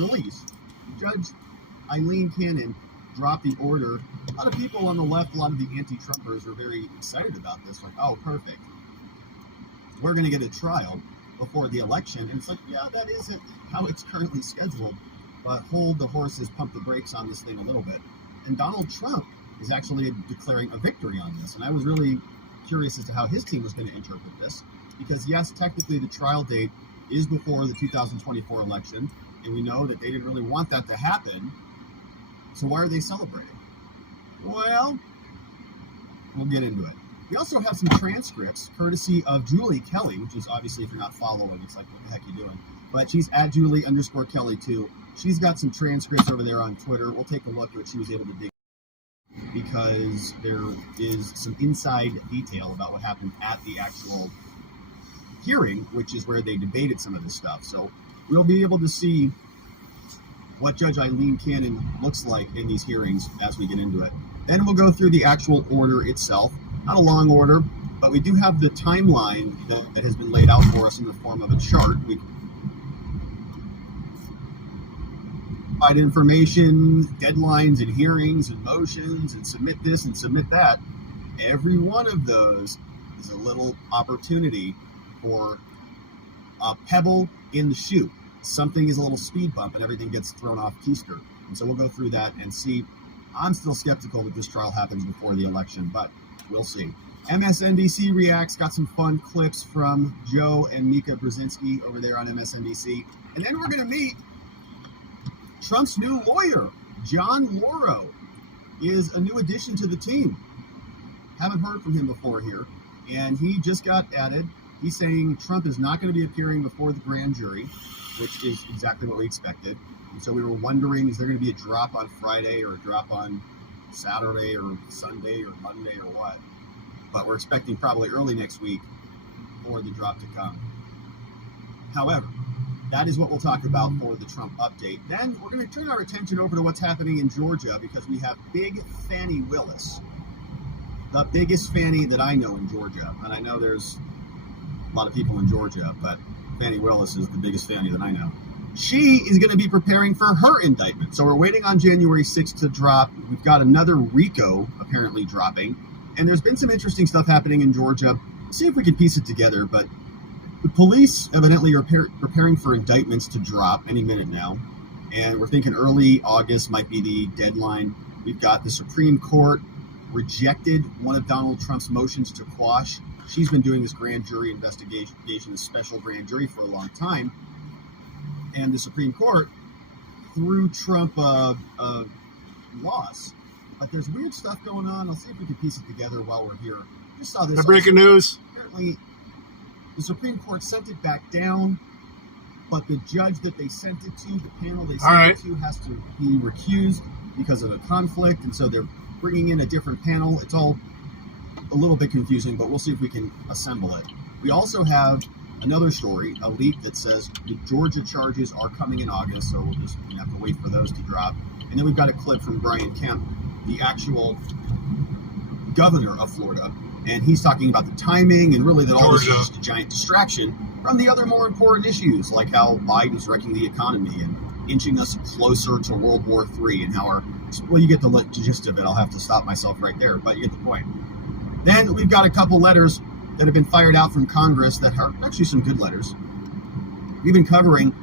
release, Judge Eileen Cannon dropped the order. A lot of people on the left, a lot of the anti-Trumpers are very excited about this. Like, oh, perfect. We're going to get a trial before the election. And it's like, yeah, that isn't how it's currently scheduled. But hold the horses, pump the brakes on this thing a little bit. And Donald Trump is actually declaring a victory on this. And I was really curious as to how his team was going to interpret this. Because, yes, technically the trial date is before the 2024 election. And we know that they didn't really want that to happen. So why are they celebrating? Well, we'll get into it. We also have some transcripts courtesy of Julie Kelly, which is obviously, if you're not following, it's like, what the heck are you doing? But she's at Julie_Kelly too. She's got some transcripts over there on Twitter. We'll take a look at what she was able to dig, because there is some inside detail about what happened at the actual hearing, which is where they debated some of this stuff. So we'll be able to see what Judge Eileen Cannon looks like in these hearings as we get into it. Then we'll go through the actual order itself. Not a long order, but we do have the timeline that has been laid out for us in the form of a chart. We provide information, deadlines, and hearings, and motions, and submit this and submit that. Every one of those is a little opportunity for a pebble in the shoe. Something is a little speed bump and everything gets thrown off keister. And so we'll go through that and see. I'm still skeptical that this trial happens before the election, but we'll see. MSNBC Reacts got some fun clips from Joe and Mika Brzezinski over there on MSNBC. And then we're going to meet Trump's new lawyer, John Lauro, is a new addition to the team. Haven't heard from him before here. And he just got added. He's saying Trump is not going to be appearing before the grand jury, which is exactly what we expected. And so we were wondering, is there going to be a drop on Friday or a drop on Saturday or Sunday or Monday or what? But we're expecting probably early next week for the drop to come. However, that is what we'll talk about for the Trump update. Then we're going to turn our attention over to what's happening in Georgia, because we have Big Fani Willis, the biggest Fanny that I know in Georgia. And I know there's a lot of people in Georgia, but Fani Willis is the biggest Fanny that I know. She is going to be preparing for her indictment. So we're waiting on January 6th to drop. We've got another RICO apparently dropping. And there's been some interesting stuff happening in Georgia. We'll see if we can piece it together. But the police evidently are preparing for indictments to drop any minute now. And we're thinking early August might be the deadline. We've got the Supreme Court rejected one of Donald Trump's motions to quash. She's been doing this grand jury investigation, this special grand jury, for a long time. And the Supreme Court threw Trump a loss. But there's weird stuff going on. I'll see if we can piece it together while we're here. Just saw this. The breaking news. Apparently, the Supreme Court sent it back down, but the judge that they sent it to, the panel they sent it to, has to be recused because of a conflict. And so they're bringing in a different panel. It's all a little bit confusing, but we'll see if we can assemble it. We also have another story, a leak that says the Georgia charges are coming in August, so we'll just have to wait for those to drop. And then we've got a clip from Brian Kemp, the actual governor of Florida, and he's talking about the timing and really that all this is just a giant distraction from the other more important issues, like how Biden's wrecking the economy and inching us closer to World War III, and how our, well, you get the gist of it. I'll have to stop myself right there, but you get the point. Then we've got a couple letters that have been fired out from Congress that are actually some good letters. We've been covering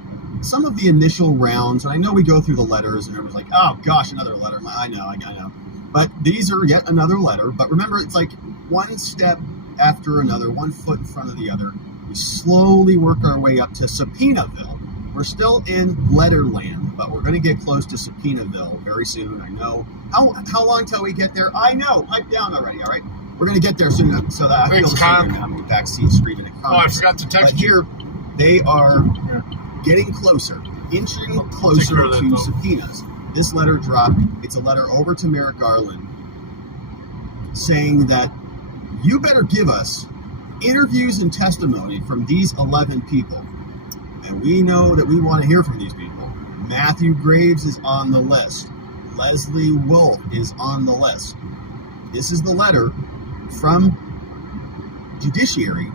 some of the initial rounds, and I know we go through the letters, and everyone's like, oh gosh, another letter. I know. But these are yet another letter. But remember, it's like one step after another, one foot in front of the other. We slowly work our way up to Subpoenaville. We're still in Letterland, but we're going to get close to Subpoenaville very soon. I know. How long till we get there? I know. Pipe down already, all right? We're going to get there soon. So that I feel I'm in the backseat screaming at Congress. Oh, I forgot to text you. Here, they are getting closer, inching closer to subpoenas. This letter dropped. It's a letter over to Merrick Garland saying that you better give us interviews and testimony from these 11 people. And we know that we want to hear from these people. Matthew Graves is on the list. Leslie Wolf is on the list. This is the letter from Judiciary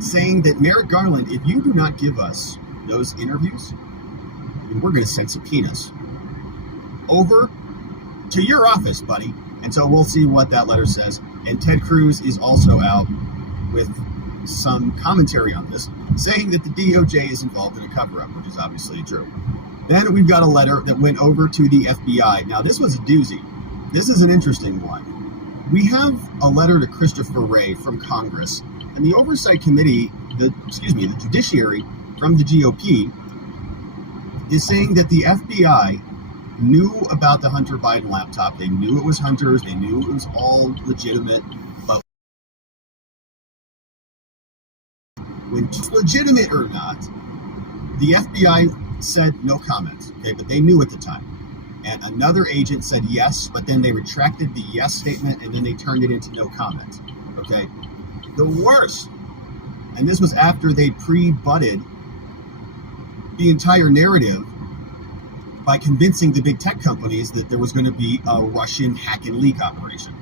saying that Merrick Garland, if you do not give us those interviews, and we're going to send subpoenas over to your office, buddy. And so we'll see what that letter says. And Ted Cruz is also out with some commentary on this, saying that the DOJ is involved in a cover-up, which is obviously true. Then we've got a letter that went over to the FBI. Now, this was a doozy. This is an interesting one. We have a letter to Christopher Wray from Congress, and the Oversight Committee, the Judiciary from the GOP, is saying that the FBI knew about the Hunter Biden laptop. They knew it was Hunter's. They knew it was all legitimate. But when it's legitimate or not, the FBI said no comment. Okay, but they knew at the time. And another agent said yes, but then they retracted the yes statement, and then they turned it into no comment. Okay, the worst. And this was after they pre-butted the entire narrative by convincing the big tech companies that there was going to be a Russian hack and leak operation.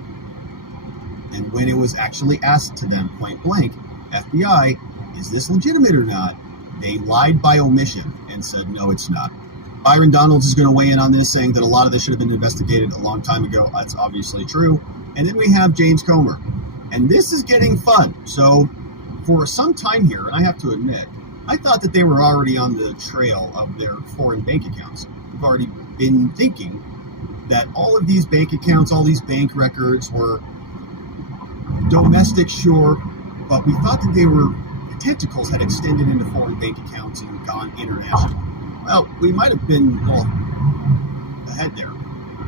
And when it was actually asked to them point blank, FBI, is this legitimate or not? They lied by omission and said, no, it's not. Byron Donalds is going to weigh in on this, saying that a lot of this should have been investigated a long time ago. That's obviously true. And then we have James Comer. And this is getting fun. So for some time here, and I have to admit, I thought that they were already on the trail of their foreign bank accounts. We've already been thinking that all of these bank accounts, all these bank records were domestic, sure, but we thought that the tentacles had extended into foreign bank accounts and gone international. Well, we might have been ahead there.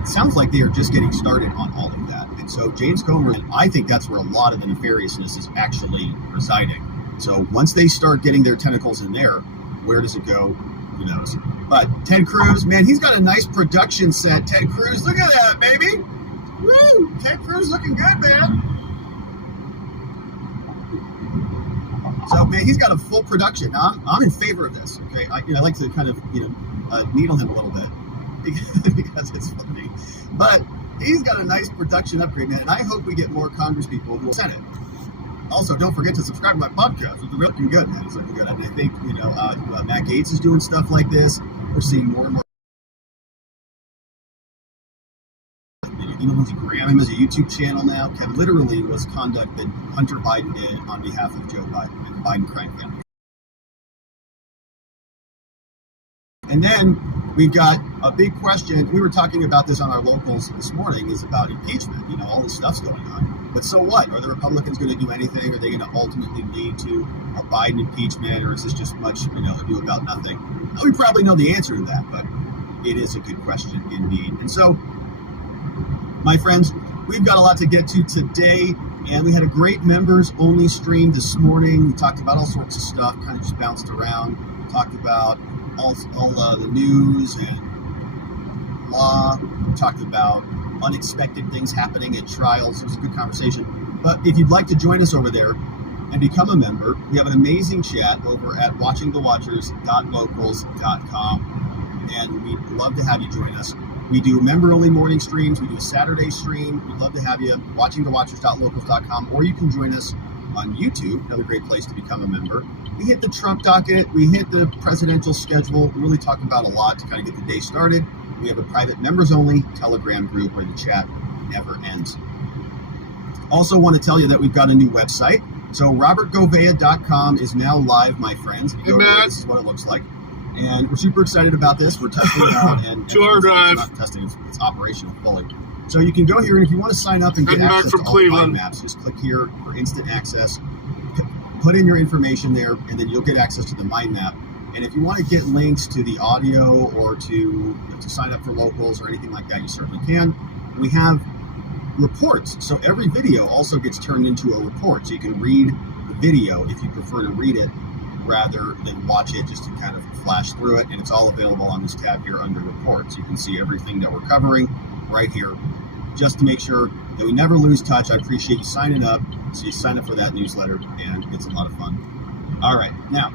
It sounds like they are just getting started on all of that. And so James Comer, and I think that's where a lot of the nefariousness is actually residing. So once they start getting their tentacles in there, where does it go? Who knows? But Ted Cruz, man, he's got a nice production set. Ted Cruz, look at that, baby. Woo! Ted Cruz looking good, man. So, man, he's got a full production. Now, I'm in favor of this, okay? I like to kind of, needle him a little bit because it's funny. But he's got a nice production upgrade, man, and I hope we get more Congress people who will send it. Also, don't forget to subscribe to my podcast. It's really looking good, man. It's looking good. I mean, I think, Matt Gaetz is doing stuff like this. We're seeing more and more. Lindsey Graham has a YouTube channel now. Kevin literally was conduct that Hunter Biden did on behalf of Joe Biden and the Biden crime family. And then we've got a big question. We were talking about this on our locals this morning, is about impeachment. All this stuff's going on. But so what? Are the Republicans going to do anything? Are they going to ultimately lead to a Biden impeachment? Or is this just much, ado about nothing? We probably know the answer to that, but it is a good question indeed. And so, my friends, we've got a lot to get to today, and we had a great members-only stream this morning. We talked about all sorts of stuff, kind of just bounced around. We talked about all the news and law. We talked about unexpected things happening at trials. It was a good conversation. But if you'd like to join us over there and become a member, we have an amazing chat over at watchingthewatchers.locals.com, and we'd love to have you join us. We do member-only morning streams. We do a Saturday stream. We'd love to have you. Watchingthewatchers.locals.com, or you can join us on YouTube, another great place to become a member. We hit the Trump docket. We hit the presidential schedule. We really talk about a lot to kind of get the day started. We have a private members-only Telegram group where the chat never ends. Also want to tell you that we've got a new website. So robertgovea.com is now live, my friends. If you go there, this is what it looks like. And we're super excited about this. We're testing it out, and it's not testing; it's operational fully. So you can go here, and if you want to sign up and get access to all the mind maps, just click here for instant access. Put in your information there, and then you'll get access to the mind map. And if you want to get links to the audio or to sign up for locals or anything like that, you certainly can. We have reports, so every video also gets turned into a report, so you can read the video if you prefer to read it rather than watch it, just to kind of flash through it. And it's all available on this tab here under reports. You can see everything that we're covering right here, just to make sure that we never lose touch. I appreciate you signing up. So you sign up for that newsletter, and it's a lot of fun. All right, now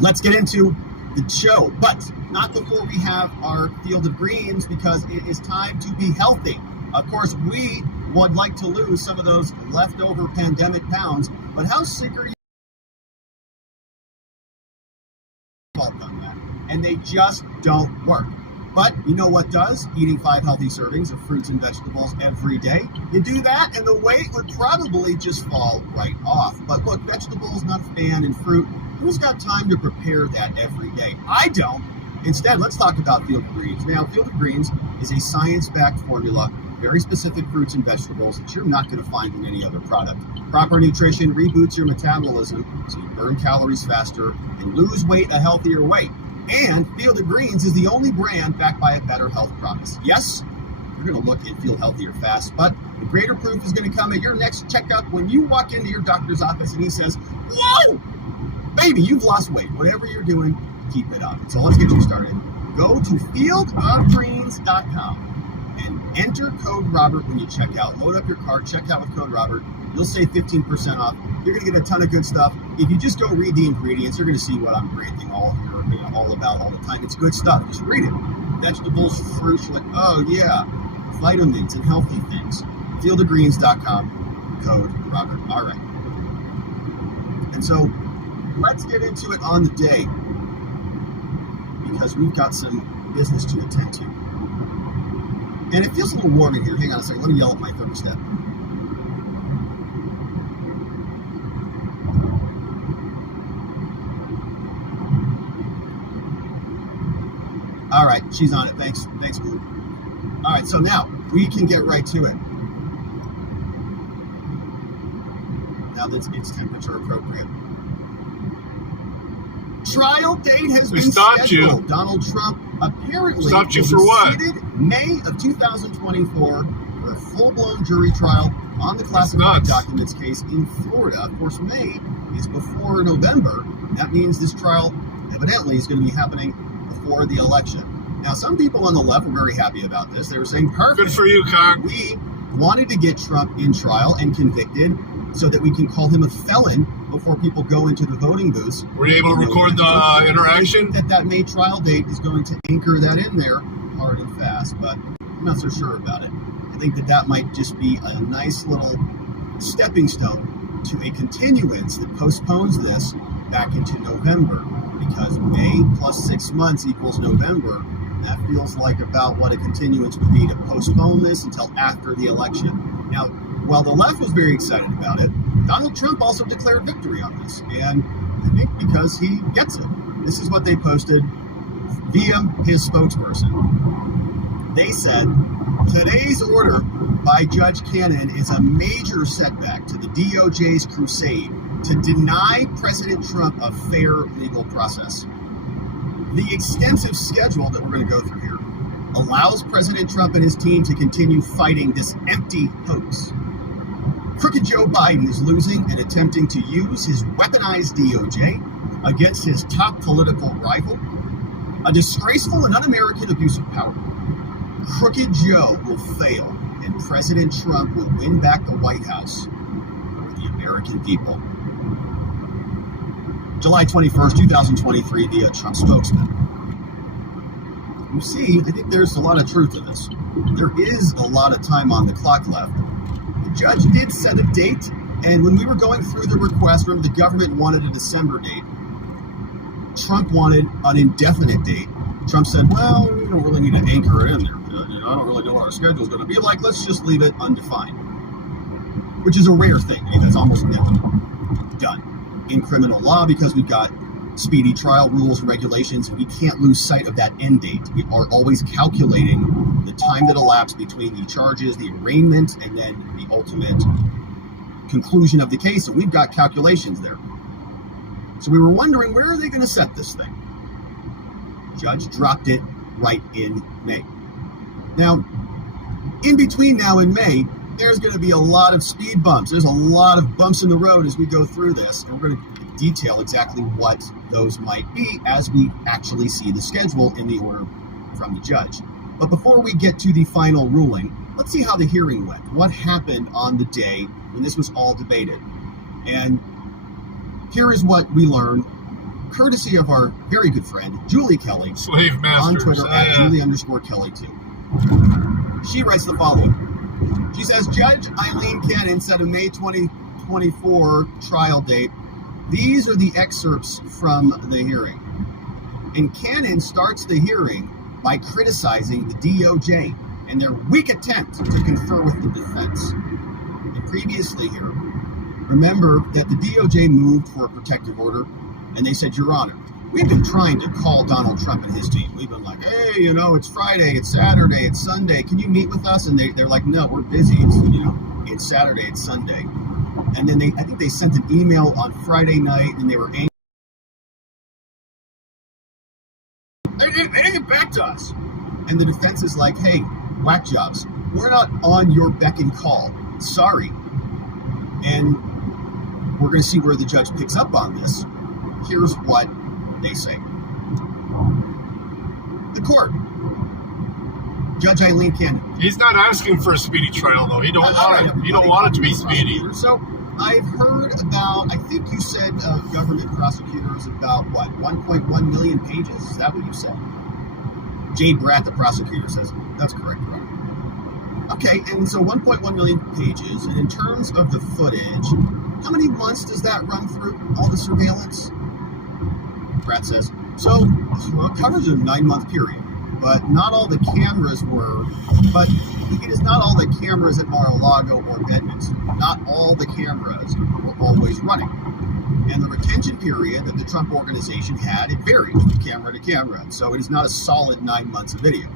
let's get into the show, but not before we have our Field of Greens, because it is time to be healthy. Of course, we would like to lose some of those leftover pandemic pounds, but how sick are you? All done that. and they just don't work. But you know what does? Eating 5 healthy servings of fruits and vegetables every day. You do that, and the weight would probably just fall right off. But look, vegetables, not a fan, and fruit, who's got time to prepare that every day? I don't. Instead, let's talk about Field of Greens. Now, Field of Greens is a science-backed formula, very specific fruits and vegetables that you're not going to find in any other product. Proper nutrition reboots your metabolism so you burn calories faster and lose weight a healthier weight. And Field of Greens is the only brand backed by a better health promise. Yes, you're going to look and feel healthier fast, but the greater proof is going to come at your next checkup when you walk into your doctor's office and he says, "Whoa, baby, you've lost weight." Whatever you're doing, keep it up. So let's get you started. Go to fieldofgreens.com and enter code Robert when you check out. Load up your cart, check out with code Robert. You'll save 15% off. You're going to get a ton of good stuff. If you just go read the ingredients, you're going to see what I'm ranting all about all the time. It's good stuff. Just read it. Vegetables, fruits, like, oh yeah, vitamins and healthy things. Fieldofgreens.com, code Robert. All right. And so let's get into it on the day, because we've got some business to attend to. And it feels a little warm in here. Hang on a second. Let me yell at my thermostat. All right, she's on it. Thanks, Boo. All right, so now we can get right to it. Now that it's temperature appropriate. Trial date has been scheduled. Donald Trump apparently stopped you for what? May of 2024 for a full-blown jury trial on the classified documents case in Florida. Of course, May is before November. That means this trial evidently is going to be happening before the election. Now, some people on the left were very happy about this. They were saying, perfect. Good for you, Con. We wanted to get Trump in trial and convicted so that we can call him a felon before people go into the voting booths. Were you able to record the interaction? That May trial date is going to anchor that in there hard and fast, but I'm not so sure about it. I think that might just be a nice little stepping stone to a continuance that postpones this back into November, because May plus 6 months equals November. That feels like about what a continuance would be, to postpone this until after the election. Now, while the left was very excited about it, Donald Trump also declared victory on this, and I think because he gets it. This is what they posted via his spokesperson. They said, today's order by Judge Cannon is a major setback to the DOJ's crusade to deny President Trump a fair legal process. The extensive schedule that we're going to go through here allows President Trump and his team to continue fighting this empty hoax. Crooked Joe Biden is losing and attempting to use his weaponized DOJ against his top political rival, a disgraceful and un-American abuse of power. Crooked Joe will fail, and President Trump will win back the White House for the American people. July 21st, 2023, via Trump spokesman. You see, I think there's a lot of truth to this. There is a lot of time on the clock left. The judge did set a date, and when we were going through the request, remember the government wanted a December date. Trump wanted an indefinite date. Trump said, well, we don't really need to anchor it in there. I don't really know what our schedule is going to be like. Let's just leave it undefined, which is a rare thing. I mean, that's almost never done in criminal law, because we've got speedy trial rules and regulations, and we can't lose sight of that end date. We are always calculating the time that elapsed between the charges, the arraignment, and then the ultimate conclusion of the case, and we've got calculations there. So we were wondering, where are they going to set this thing? Judge dropped it right in May. Now, in between now and May, there's going to be a lot of speed bumps. There's a lot of bumps in the road as we go through this, and we're going to detail exactly what those might be as we actually see the schedule in the order from the judge. But before we get to the final ruling, let's see how the hearing went. What happened on the day when this was all debated? And here is what we learned, courtesy of our very good friend, Julie Kelly, Slave Masters, on Twitter at Julie_Kelly2. She writes the following. She says, Judge Eileen Cannon set a May 2024 trial date. These are the excerpts from the hearing. And Cannon starts the hearing by criticizing the DOJ and their weak attempt to confer with the defense. And previously here, remember that the DOJ moved for a protective order, and they said, Your Honor, we've been trying to call Donald Trump and his team. We've been like, hey, it's Friday, it's Saturday, it's Sunday. Can you meet with us? And they're like, no, we're busy. It's Saturday, it's Sunday. And then I think they sent an email on Friday night, and they were angry. They didn't get back to us. And the defense is like, hey, whack jobs, we're not on your beck and call. Sorry. And we're going to see where the judge picks up on this. Here's what they say. The court, Judge Eileen Cannon. He's not asking for a speedy trial, though. He don't want it to be speedy. So I've heard about, I think you said government prosecutors about, 1.1 million pages? Is that what you said? Jay Bratt, the prosecutor, says that's correct, right? Okay, and so 1.1 million pages, and in terms of the footage, how many months does that run through, all the surveillance? Bratt says, so it covers a 9-month period, but not all the cameras were, but it is not all the cameras at Mar-a-Lago or Bedminster. Not all the cameras were always running. And the retention period that the Trump organization had, it varied from camera to camera. So it is not a solid 9 months of video.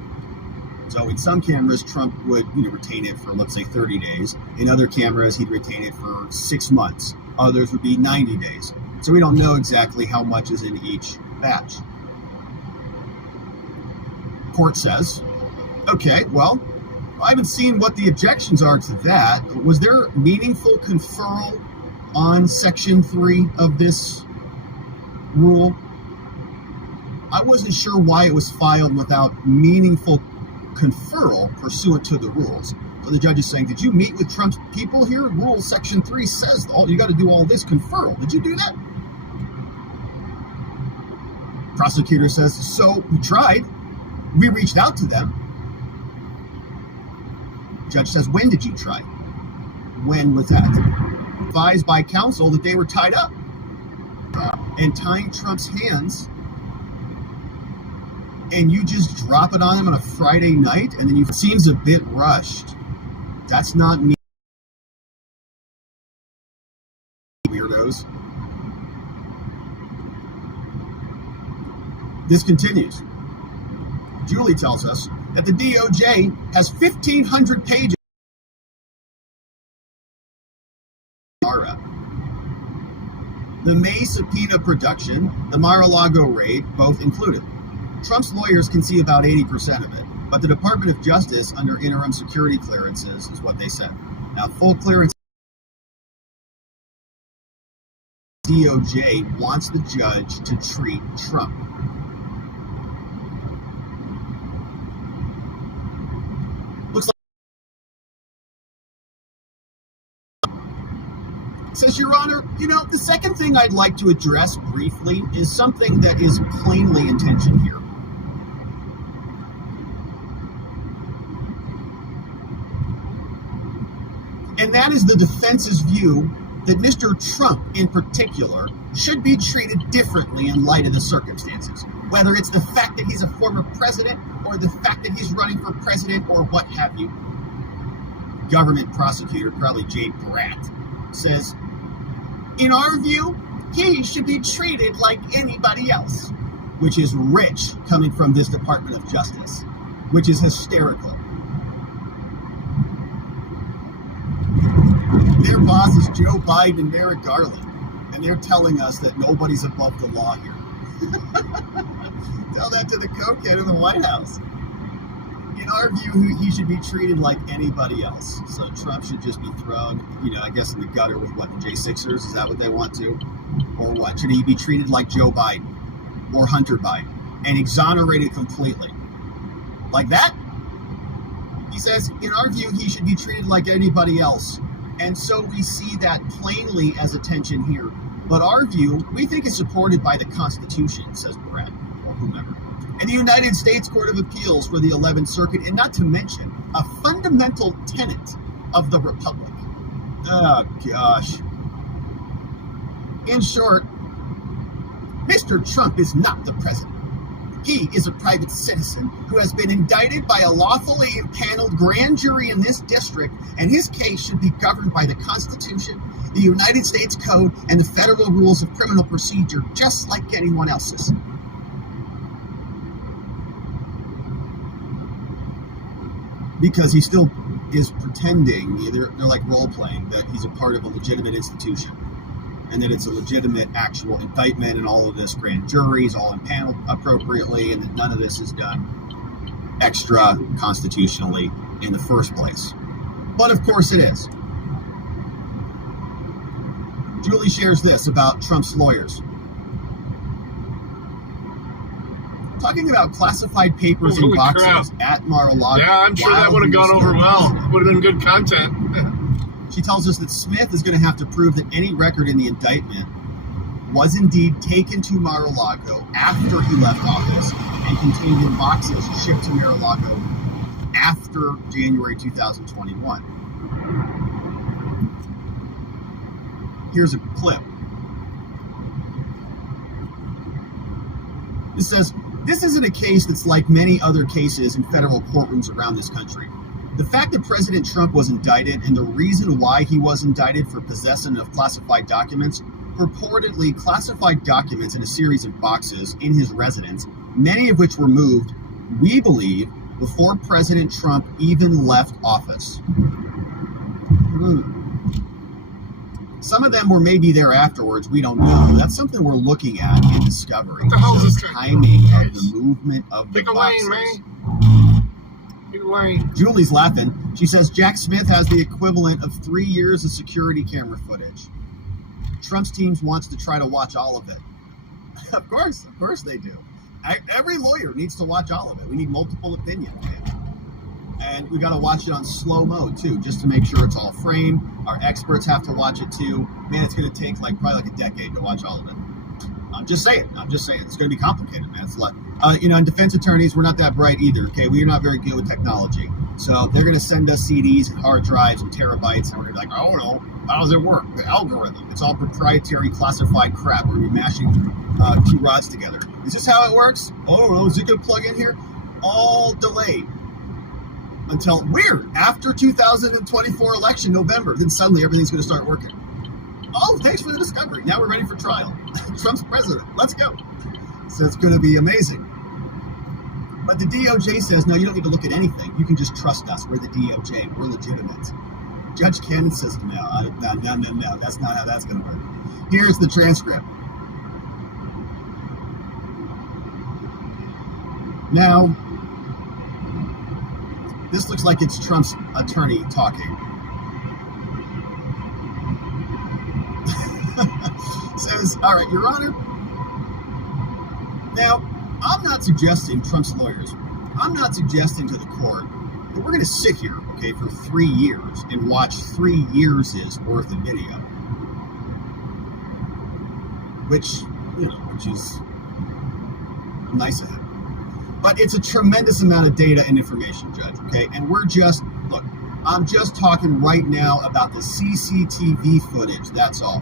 So in some cameras, Trump would retain it for, let's say, 30 days. In other cameras, he'd retain it for 6 months. Others would be 90 days. So we don't know exactly how much is in each batch. Court says, okay, well, I haven't seen what the objections are to that. Was there meaningful conferral on Section 3 of this rule? I wasn't sure why it was filed without meaningful conferral pursuant to the rules. So the judge is saying, did you meet with Trump's people here? Rule Section 3 says you got to do all this conferral. Did you do that? Prosecutor says, so we tried. We reached out to them. Judge says, when did you try? When was that? Advised by counsel that they were tied up and tying Trump's hands, and you just drop it on him on a Friday night, and then it seems a bit rushed. That's not me. Weirdos. This continues. Julie tells us that the DOJ has 1,500 pages. The May subpoena production, the Mar-a-Lago raid, both included. Trump's lawyers can see about 80% of it, but the Department of Justice, under interim security clearances, is what they said. Now, full clearance. DOJ wants the judge to treat Trump. Looks like says, Your Honor, the second thing I'd like to address briefly is something that is plainly in tension here. And that is the defense's view that Mr. Trump, in particular, should be treated differently in light of the circumstances, whether it's the fact that he's a former president or the fact that he's running for president or what have you. Government prosecutor, probably Jay Bratt, says, in our view, he should be treated like anybody else, which is rich coming from this Department of Justice, which is hysterical. Their boss is Joe Biden and Merrick Garland, and they're telling us that nobody's above the law here. Tell that to the cokehead in the White House. In our view, he should be treated like anybody else. So Trump should just be thrown, I guess in the gutter with what, the J6ers? Is that what they want to? Or what? Should he be treated like Joe Biden or Hunter Biden and exonerated completely? Like that? He says, in our view, he should be treated like anybody else. And so we see that plainly as a tension here. But our view, we think is supported by the Constitution, says Brett, or whomever. And the United States Court of Appeals for the 11th Circuit, and not to mention, a fundamental tenet of the Republic. Oh, gosh. In short, Mr. Trump is not the president. He is a private citizen who has been indicted by a lawfully impaneled grand jury in this district, and his case should be governed by the Constitution, the United States Code, and the federal rules of criminal procedure, just like anyone else's. Because he still is pretending, they're like role-playing, that he's a part of a legitimate institution, and that it's a legitimate actual indictment, and all of this grand juries all impaneled appropriately, and that none of this is done extra constitutionally in the first place. But of course it is. Julie shares this about Trump's lawyers. Talking about classified papers and boxes at Mar-a-Lago. Yeah, I'm sure that would have gone over well. Would have been good content. She tells us that Smith is going to have to prove that any record in the indictment was indeed taken to Mar-a-Lago after he left office and contained in boxes shipped to Mar-a-Lago after January 2021. Here's a clip. It says, "This isn't a case that's like many other cases in federal courtrooms around this country. The fact that President Trump was indicted and the reason why he was indicted for possession of classified documents, purportedly classified documents in a series of boxes in his residence, many of which were moved, we believe, before President Trump even left office. Some of them were maybe there afterwards. We don't know. That's something we're looking at and discovering. What the hell is this timing of the movement of the boxes. Pick a lane, man. Pick a lane. Julie's laughing. She says Jack Smith has the equivalent of 3 years of security camera footage. Trump's teams wants to try to watch all of it. Of course they do. Every lawyer needs to watch all of it. We need multiple opinions, man. And we got to watch it on slow mo too, just to make sure it's all framed. Our experts have to watch it too. Man, it's going to take probably a decade to watch all of it. I'm just saying. It's going to be complicated, man. It's and defense attorneys, we're not that bright either. Okay, we're not very good with technology, so they're going to send us CDs and hard drives and terabytes, and we're going to be like, oh no, how does it work? The algorithm. It's all proprietary, classified crap. We're going to be mashing two rods together. Is this how it works? Oh no, is it going to plug in here? All delayed. Until after 2024 election, November, then suddenly everything's going to start working. Oh, thanks for the discovery. Now we're ready for trial. Trump's president. Let's go. So it's going to be amazing. But the DOJ says, no, you don't need to look at anything. You can just trust us. We're the DOJ. We're legitimate. Judge Cannon says, no, that's not how that's going to work. Here's the transcript. Now, this looks like it's Trump's attorney talking. Says, all right, Your Honor. Now, I'm not suggesting Trump's lawyers, I'm not suggesting to the court that we're going to sit here, okay, for 3 years and watch 3 years' worth of video. Which is nice of him. But it's a tremendous amount of data and information, Judge, okay? And I'm just talking right now about the CCTV footage, that's all.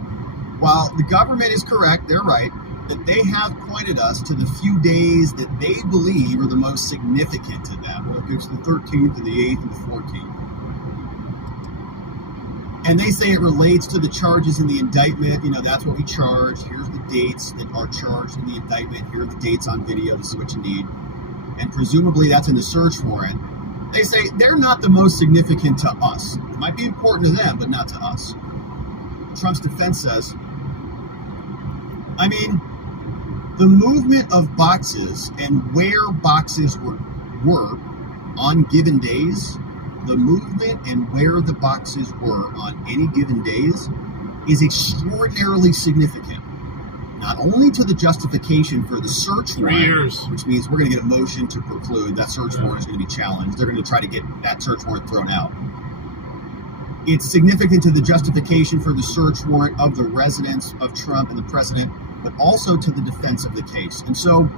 While the government is correct, they're right, that they have pointed us to the few days that they believe are the most significant to them. Well, it's the 13th and the 8th and the 14th. And they say it relates to the charges in the indictment. That's what we charge. Here's the dates that are charged in the indictment. Here are the dates on video. This is what you need. And presumably that's in the search warrant. They say they're not the most significant to us. It might be important to them, but not to us. Trump's defense says, the movement of boxes and where boxes were on given days, the movement and where the boxes were on any given days is extraordinarily significant. Not only to the justification for the search warrant, 3 years, which means we're going to get a motion to preclude. That search warrant is going to be challenged. They're going to try to get that search warrant thrown out. It's significant to the justification for the search warrant of the residence of Trump and the president, but also to the defense of the case. And so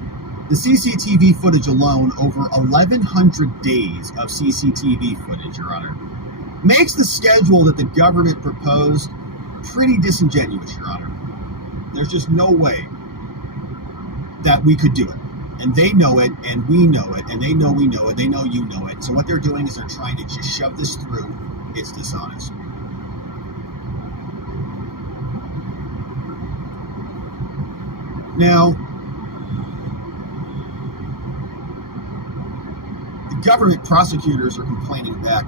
the CCTV footage alone, over 1,100 days of CCTV footage, Your Honor, makes the schedule that the government proposed pretty disingenuous, Your Honor. There's just no way that we could do it. And they know it, and we know it, and they know we know it, they know you know it. So what they're doing is they're trying to just shove this through. It's dishonest. Now, the government prosecutors are complaining back.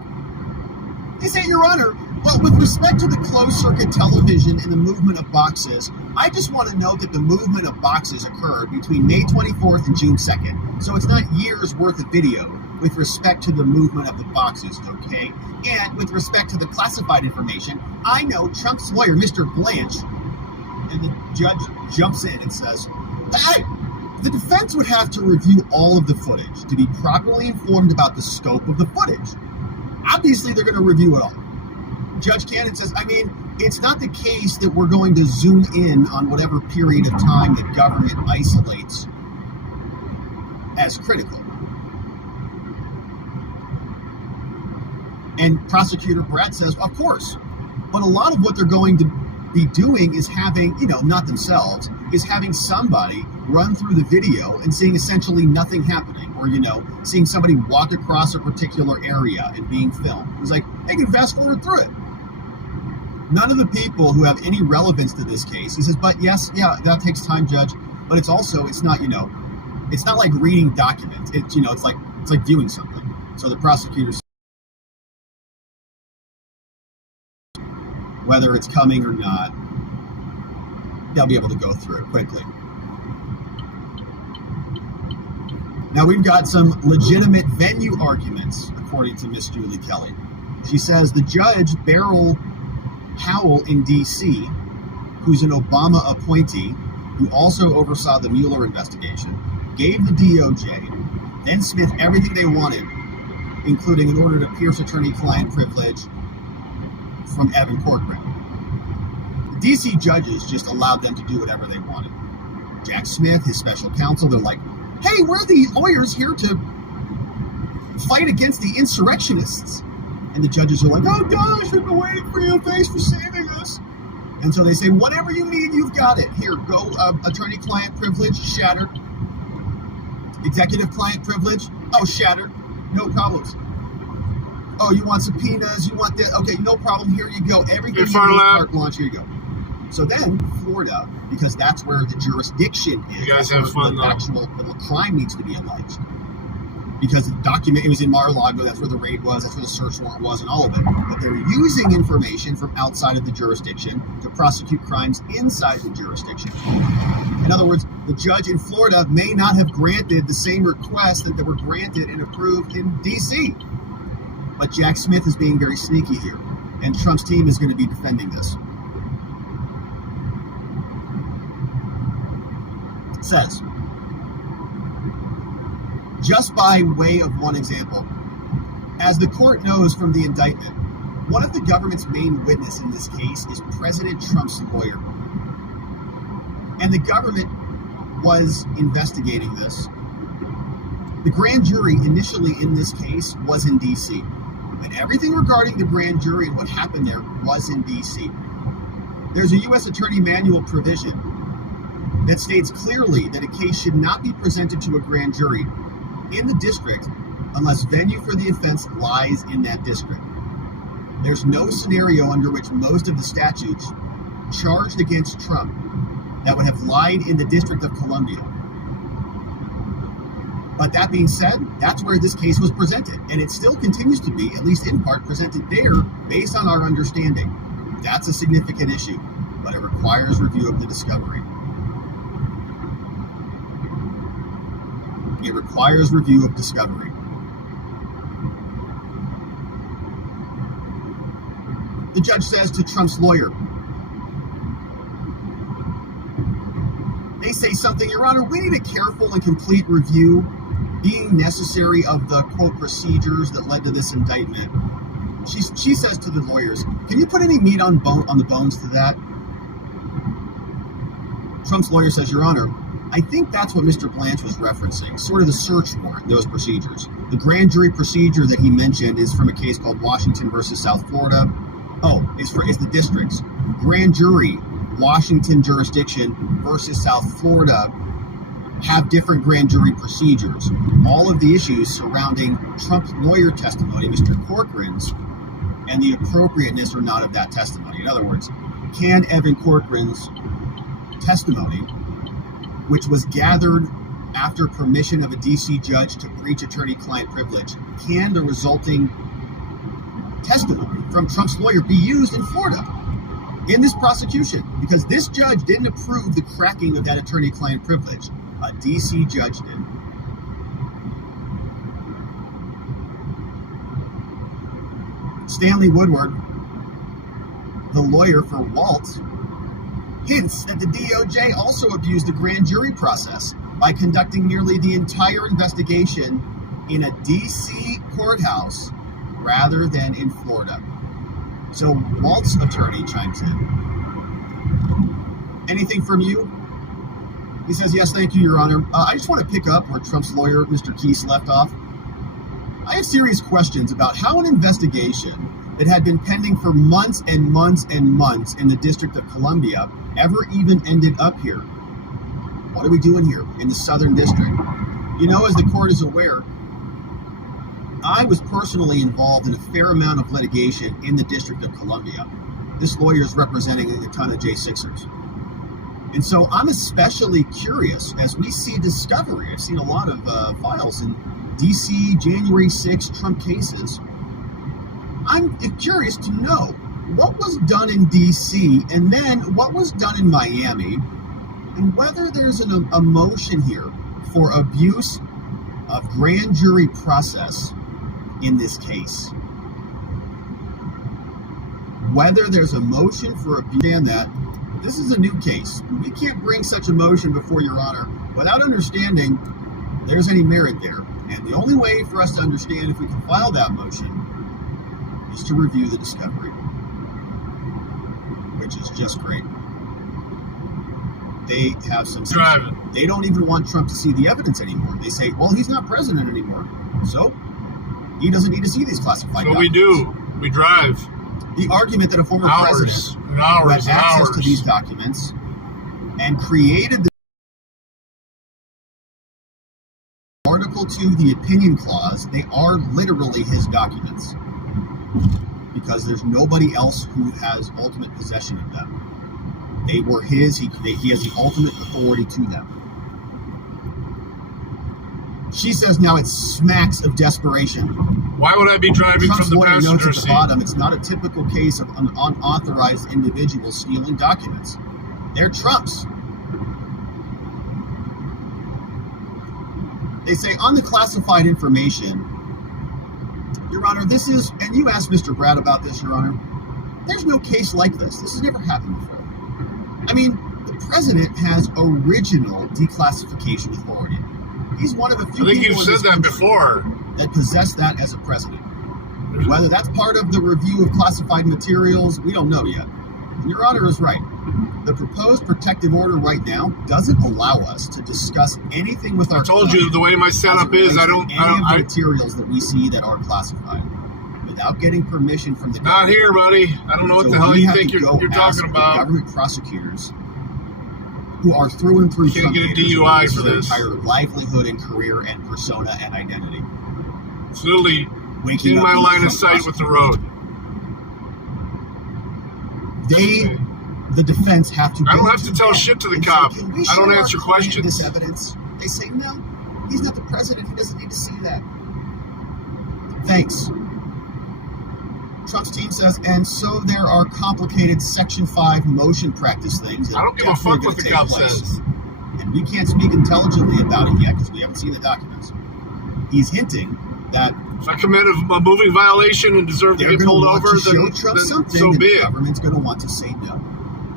They say, Your Honor, but with respect to the closed-circuit television and the movement of boxes, I just want to note that the movement of boxes occurred between May 24th and June 2nd. So it's not years worth of video with respect to the movement of the boxes, okay? And with respect to the classified information, I know Trump's lawyer, Mr. Blanche, and the judge jumps in and says, hey, the defense would have to review all of the footage to be properly informed about the scope of the footage. Obviously, they're going to review it all. Judge Cannon says, I mean, it's not the case that we're going to zoom in on whatever period of time the government isolates as critical. And Prosecutor Brett says, of course, but a lot of what they're going to be doing is having, not themselves, is having somebody run through the video and seeing essentially nothing happening, or, seeing somebody walk across a particular area and being filmed. He's like, they can fast forward through it. None of the people who have any relevance to this case, he says, but yes, yeah, that takes time, Judge, but it's not, it's not like reading documents. It's like viewing something. So the prosecutors, whether it's coming or not, they'll be able to go through it quickly. Now we've got some legitimate venue arguments, according to Miss Julie Kelly. She says the judge, Beryl Howell in D.C., who's an Obama appointee, who also oversaw the Mueller investigation, gave the DOJ, then Smith, everything they wanted, including an order to pierce attorney-client privilege from Evan Corcoran. The D.C. judges just allowed them to do whatever they wanted. Jack Smith, his special counsel, they're like, hey, we're the lawyers here to fight against the insurrectionists. And the judges are like, oh gosh, we've been waiting for you. Thanks for saving us. And so they say, whatever you need, you've got it. Here, go attorney-client privilege, shattered. Executive-client privilege, shattered. No problems. Oh, you want subpoenas? You want that? Okay, no problem. Here you go. Everything you need, carte blanche, here you go. So then, Florida, because that's where the jurisdiction is. You guys have fun, the actual crime needs to be alleged. Because it was in Mar-a-Lago, that's where the raid was, that's where the search warrant was, and all of it. But they're using information from outside of the jurisdiction to prosecute crimes inside the jurisdiction. In other words, the judge in Florida may not have granted the same requests that were granted and approved in D.C. But Jack Smith is being very sneaky here, and Trump's team is going to be defending this. It says, just by way of one example, as the court knows from the indictment, one of the government's main witnesses in this case is President Trump's lawyer. And the government was investigating this. The grand jury initially in this case was in D.C. And everything regarding the grand jury and what happened there was in D.C. There's a U.S. Attorney Manual provision that states clearly that a case should not be presented to a grand jury in the district unless venue for the offense lies in that district. There's no scenario under which most of the statutes charged against Trump that would have lied in the District of Columbia. But that being said, that's where this case was presented, and it still continues to be, at least in part, presented there based on our understanding. That's a significant issue, but it requires review of the discovery. It requires review of discovery. The judge says to Trump's lawyer, they say something, Your Honor, we need a careful and complete review being necessary of the, quote, procedures that led to this indictment. She says to the lawyers, can you put any meat on the bones to that? Trump's lawyer says, Your Honor, I think that's what Mr. Blanche was referencing, sort of the search warrant, those procedures. The grand jury procedure that he mentioned is from a case called Washington versus South Florida. It's the districts. Grand jury, Washington jurisdiction versus South Florida have different grand jury procedures. All of the issues surrounding Trump lawyer testimony, Mr. Corcoran's, and the appropriateness or not of that testimony. In other words, can Evan Corcoran's testimony, which was gathered after permission of a D.C. judge to breach attorney-client privilege, can the resulting testimony from Trump's lawyer be used in Florida in this prosecution? Because this judge didn't approve the cracking of that attorney-client privilege. A D.C. judge did. Stanley Woodward, the lawyer for Walt, hints that the DOJ also abused the grand jury process by conducting nearly the entire investigation in a D.C. courthouse rather than in Florida. So Walt's attorney chimes in. Anything from you? He says, yes, thank you, Your Honor. I just want to pick up where Trump's lawyer, Mr. Keese, left off. I have serious questions about how an investigation that had been pending for months and months and months in the District of Columbia ever even ended up here. What are we doing here in the Southern District? You know, as the court is aware, I was personally involved in a fair amount of litigation in the District of Columbia. This lawyer is representing a ton of J6ers. And so I'm especially curious as we see discovery. I've seen a lot of files in D.C. January 6 Trump cases. I'm curious to know what was done in D.C. and then what was done in Miami, and whether there's a motion here for abuse of grand jury process in this case. Whether there's a motion for abuse, and that this is a new case. We can't bring such a motion before Your Honor without understanding there's any merit there. And the only way for us to understand if we can file that motion is to review the discovery, which is just great. They have some... They don't even want Trump to see the evidence anymore. They say, well, he's not president anymore, so he doesn't need to see these classified documents. So we do. We drive. The argument that a former president who had access to these documents and created the Article 2, the opinion clause, they are literally his documents because there's nobody else who has ultimate possession of them. They were his. He has the ultimate authority to them. She says now it smacks of desperation. Why would I be driving Trump's from the passenger notes at the seat? bottom, it's not a typical case of an unauthorized individual stealing documents. They're Trump's. They say on the classified information, Your Honor, this is, and you asked Mr. Brad about this, Your Honor, there's no case like this. This has never happened before. I mean, the president has original declassification authority. He's one of a few people. I think you've said that before. That possess that as a president. Whether that's part of the review of classified materials, we don't know yet. And Your Honor is right. The proposed protective order right now doesn't allow us to discuss anything with our. I told you the way my setup is. I don't. Any of the materials that we see that are classified without getting permission from the. Not here, buddy. I don't know what the hell you think you're talking about. Government prosecutors who are through and through. Can't get a DUI for this. Entire livelihood and career and persona and identity. It's literally in my line of sight with the road. The defense have to. I don't have to tell shit to the cop. I don't answer questions. This evidence. They say no. He's not the president. He doesn't need to see that. Thanks. Trump's team says, and so there are complicated Section 5 motion practice things. I don't give a fuck what the cop says. And we can't speak intelligently about it yet because we haven't seen the documents. He's hinting that if I commit a moving violation and deserve to get pulled over, then so be it. The government's going to want to say no.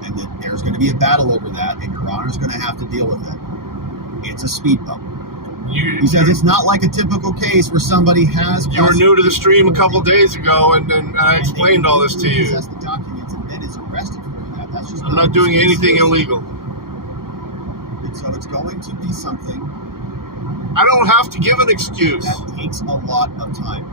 And that there's going to be a battle over that, and Your Honor's going to have to deal with it. It's a speed bump. He says it's not like a typical case where somebody has. You were new to the stream a couple days ago, and I explained all this to you. The documents and then is arrested for that. That's just I'm not doing anything illegal. And so it's going to be something. I don't have to give an excuse. That takes a lot of time,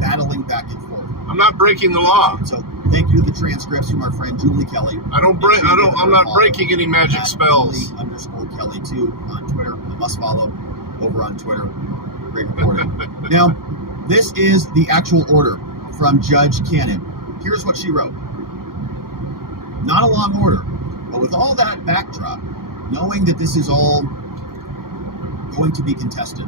battling back and forth. I'm not breaking the law. So thank you to the transcripts from our friend Julie Kelly. I'm not breaking any magic spells. _Kelly 2 on Twitter. must follow over on Twitter. Great reporting. Now, this is the actual order from Judge Cannon. Here's what she wrote. Not a long order, but with all that backdrop, knowing that this is all going to be contested,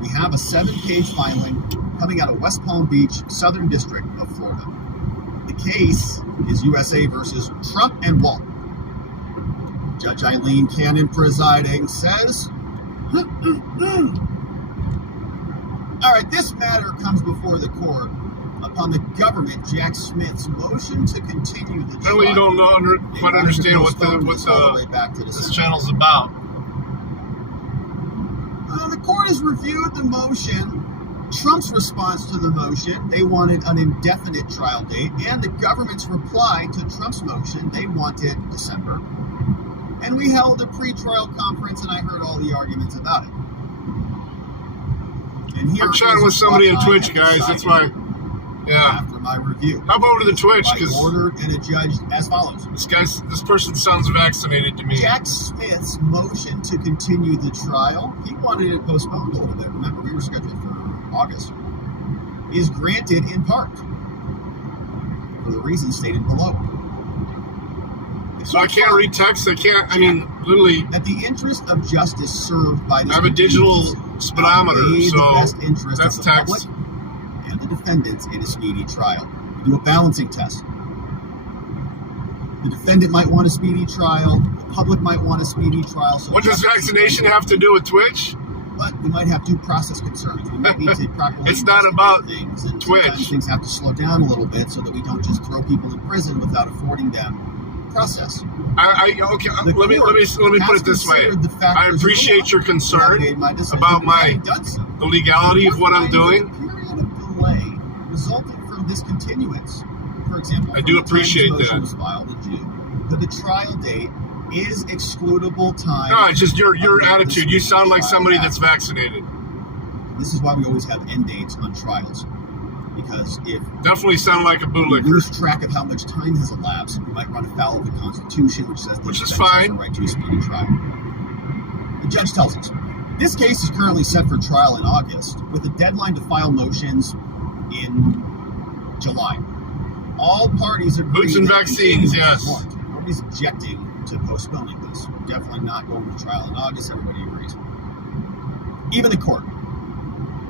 we have a 7-page filing coming out of West Palm Beach, Southern District of Florida. The case is USA versus Trump and Walt. Judge Eileen Cannon presiding says, all right, this matter comes before the court upon the government, Jack Smith's motion to continue the trial. Apparently you don't quite understand what this channel's about. The court has reviewed the motion, Trump's response to the motion. They wanted an indefinite trial date, and the government's reply to Trump's motion, they wanted December. And we held a pre-trial conference, and I heard all the arguments about it. And here I'm chatting with somebody on Twitch, guys. That's why. Yeah. After my review, hop over to the Twitch because ordered and adjudged as follows. This person sounds vaccinated to me. Jack Smith's motion to continue the trial, he wanted it postponed a little bit. Remember, we were scheduled for August. Is granted in part for the reasons stated below. So I can't read text. I can't. I mean, literally. That the interest of justice served by this. I have a digital speedometer, so the best interest that's of the text. public and the defendants in a speedy trial. We do a balancing test. The defendant might want a speedy trial. The public might want a speedy trial. So what does vaccination have to do with Twitch? But we might have due process concerns. We might need to properly. It's not about things. And Twitch. Sometimes things have to slow down a little bit so that we don't just throw people in prison without affording them process. Okay. Let me put it this way. I appreciate your concern about the legality of what I'm doing. Period of delay resulting from discontinuance. For example, I do appreciate that. Was filed in June, but the trial date is excludable time. No, it's just your attitude. You sound like somebody that's vaccinated. This is why we always have end dates on trials. Because if definitely sound like a bootlicker. We lose track of how much time has elapsed, we might run afoul of the Constitution, which says which is fine. The right to a speedy trial. The judge tells us this case is currently set for trial in August, with a deadline to file motions in July. All parties agree. Boots and vaccines, yes. Nobody's objecting to postponing this. We're definitely not going to trial in August. Everybody agrees. Even the court.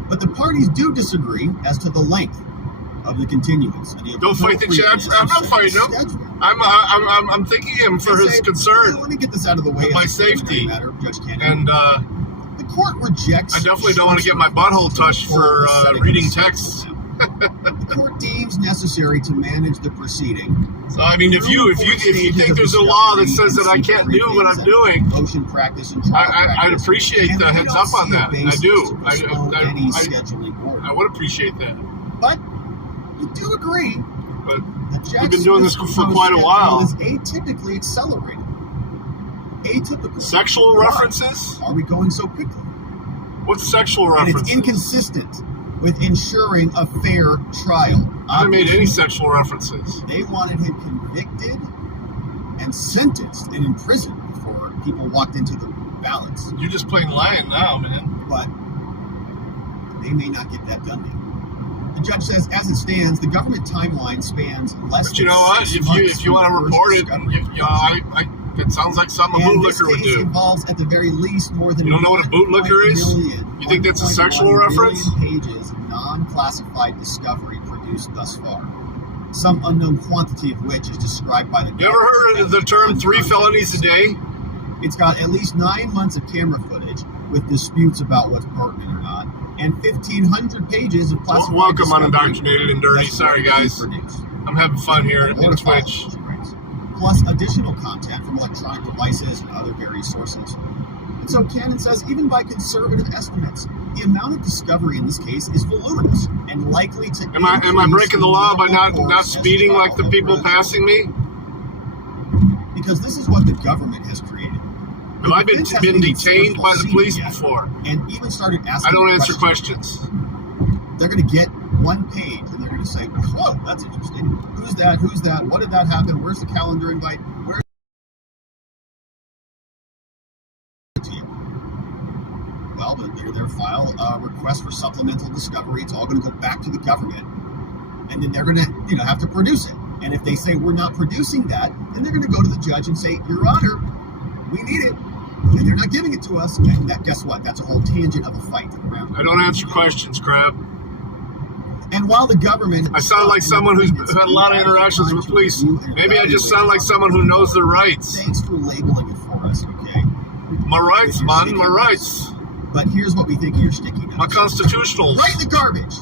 But the parties do disagree as to the length of the continuance. Don't fight the judge. I'm not fighting him. I'm thanking him for his concern. Let me get this out of the way. My safety. Judge Cannon. And the court rejects. I definitely don't want to get my butthole touched for reading texts. The court deems necessary to manage the proceeding. So I mean, if you think there's a law that says that I can't do what I'm doing, motion practice and trial I'd appreciate the heads up on that. I do. I would appreciate that. But you do agree but that we've been doing this for quite a while. Is atypically accelerated. Atypical. Sexual references? Are we going so quickly? What's sexual references? And it's inconsistent with ensuring a fair trial. I haven't made any sexual references. They wanted him convicted and sentenced and imprisoned before people walked into the ballots. You're just plain lying now, man. But they may not get that done now. The judge says, as it stands, the government timeline spans less than 6 months. If you want to report it, it sounds like something a bootlicker would do. Involves at the very least more than you don't know what a bootlicker is? You think that's a sexual reference? Pages of non-classified discovery produced thus far. Some unknown quantity of which is described by the government. You ever heard of the term 3 felonies a day? It's got at least 9 months of camera footage with disputes about what's pertinent or not, and 1,500 pages of classified Welcome on Indoctrinated and Dirty. Sorry, guys. I'm having fun here in Twitch. Plus additional content from electronic devices and other various sources. And so Cannon says, even by conservative estimates, the amount of discovery in this case is voluminous and likely to. Am I breaking the law by not speeding like the people passing me? Because this is what the government has created. Have I been detained by the police before? And even started asking. I don't answer questions. They're going to get one page and they're going to say, "Whoa, that's interesting. Who's that? Who's that? What did that happen? Where's the calendar invite? Where's later they'll file a request for supplemental discovery. It's all going to go back to the government, and then they're going to, have to produce it. And if they say we're not producing that, then they're going to go to the judge and say, Your Honor, we need it, and they're not giving it to us. And guess what? That's a whole tangent of a fight around. I don't answer questions, Crab. And while the government... I sound like someone who's had a lot of interactions with police. Maybe I just sound like someone who knows their rights. Thanks for labeling it for us, okay? My rights, man, my rights. But here's what we think of your sticky notes. My constitutionals. Right in the garbage!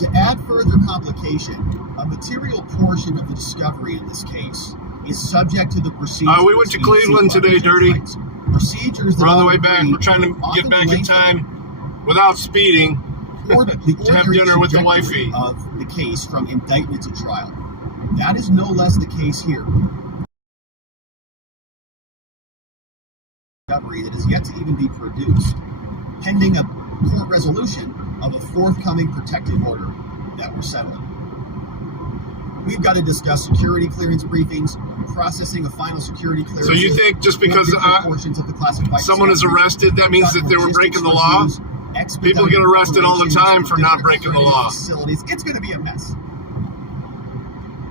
To add further complication, a material portion of the discovery in this case is subject to the procedures... we went to Cleveland today, Dirty. Procedures We're on the way back. We're trying to get back in time without speeding. To have dinner with the wifey. Of the case from indictment to trial. That is no less the case here. Discovery that is yet to even be produced, pending a court resolution of a forthcoming protective order that we're settling. We've got to discuss security clearance briefings, processing of final security clearance. So you think just because someone is arrested, that means that they were breaking the law? People get arrested all the time for not breaking the law. It's going to be a mess.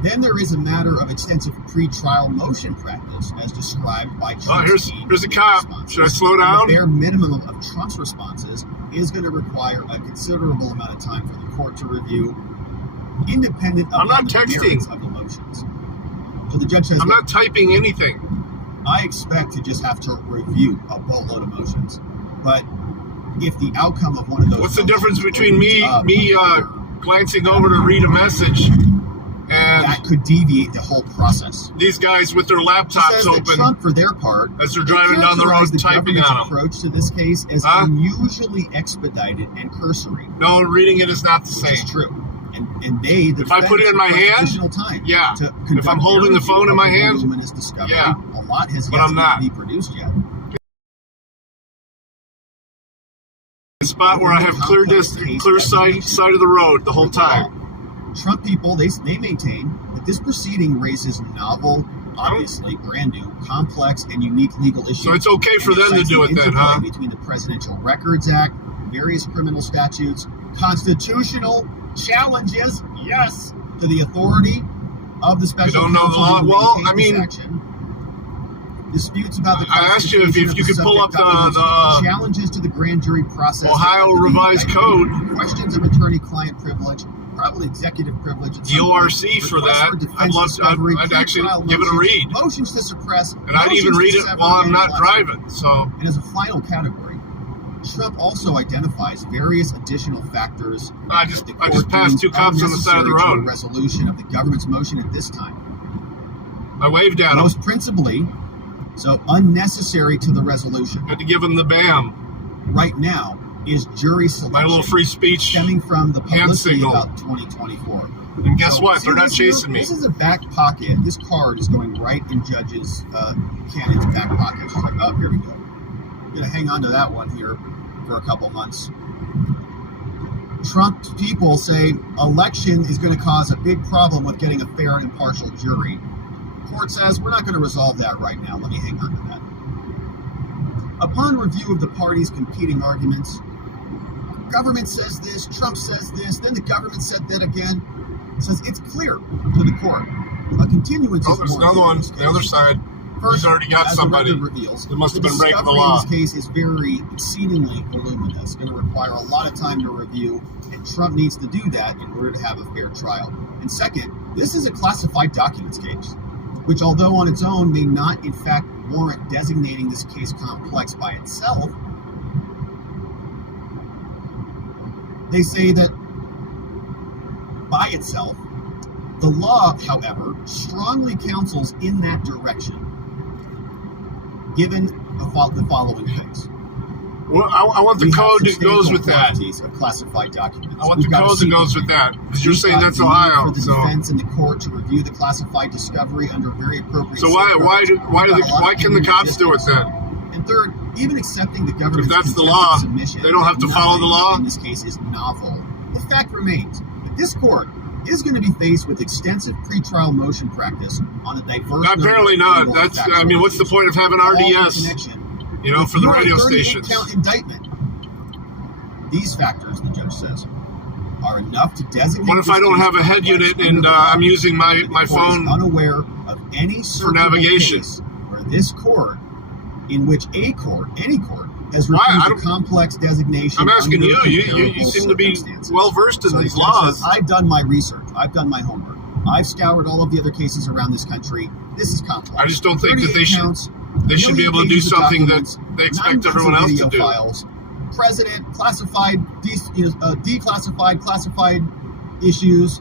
Then there is a matter of extensive pre-trial motion practice, as described by Trump's here's a cop. Should I slow down? The bare minimum of Trump's responses is going to require a considerable amount of time for the court to review, independent of the merits of the motions. So the judge says, I'm not typing anything. I expect to just have to review a boatload of motions, but if the outcome of one of those... What's the difference between me glancing over to read a message and... That could deviate the whole process. These guys with their laptops open... Trump, for their part... As they're driving down the road typing on them. Approach to this case is unusually expedited and cursory. No, reading it is not the same. It's true. And they... If I put it in my hand... Time yeah. If I'm holding the phone in my hand... Yeah. A lot has yet to be produced yet. Spot where I have clear side of the road the whole time. Trump people, they maintain that this proceeding raises novel, obviously brand new, complex, and unique legal issues. So it's okay for them to do it then, huh? Between the Presidential Records Act, various criminal statutes, constitutional challenges, yes, to the authority of the special counsel. You don't know the law? Well, I mean... Disputes about the I asked you if you could pull up the challenges to the grand jury process, Ohio Revised Code, questions of attorney-client privilege, probably executive privilege, the ORC for that. I'd actually give it a read. Motions to suppress, and I'd even read it while I'm not driving. So, and as a final category, Trump also identifies various additional factors. I just passed two cops on the side of the road. Resolution of the government's motion at this time. I waved at him. Most principally. So unnecessary to the resolution. Had to give him the BAM. Right now is jury selection. My little free speech stemming from the publicity about 2024. And guess what? They're not chasing me. This is a back pocket. This card is going right in Judge's Cannon's back pocket. She's like, oh, here we go. I'm going to hang on to that one here for a couple months. Trump people say election is going to cause a big problem with getting a fair and impartial jury. Court says, we're not going to resolve that right now. Let me hang on to that. Upon review of the parties' competing arguments, government says this, Trump says this, then the government said that again. It says it's clear to the court. A continuance is there's another one, the other side. First, he's already got somebody. Reveals, they must have been breaking the law. This case is very exceedingly voluminous. It's going to require a lot of time to review, and Trump needs to do that in order to have a fair trial. And second, this is a classified documents case, which, although on its own may not, in fact, warrant designating this case complex by itself, they say that by itself, the law, however, strongly counsels in that direction, given the following things. Well, I want the code that goes with that. Of classified documents. I want the code that goes with that. Because you're saying that's Ohio. For the defense and the court to review the classified discovery under very appropriate. So why can the cops do it then? And third, even accepting the government's if that's the law, they don't have to follow the law. In this case, is novel. The fact remains that this court is going to be faced with extensive pretrial motion practice on a diverse. Apparently not. That's. I mean, what's the point of having RDS? For the radio stations. Count indictment These factors, the judge says, are enough to designate. What if I don't have a head unit and I'm using my phone unaware of any for navigation? Case where this court, in which any court, has refused a complex designation. I'm asking you. You seem to be well versed in these laws. I've done my research. I've done my homework. I've scoured all of the other cases around this country. This is complex. I just don't think that they should be able to do something that they expect everyone else to do. Files, president, classified, declassified, classified issues,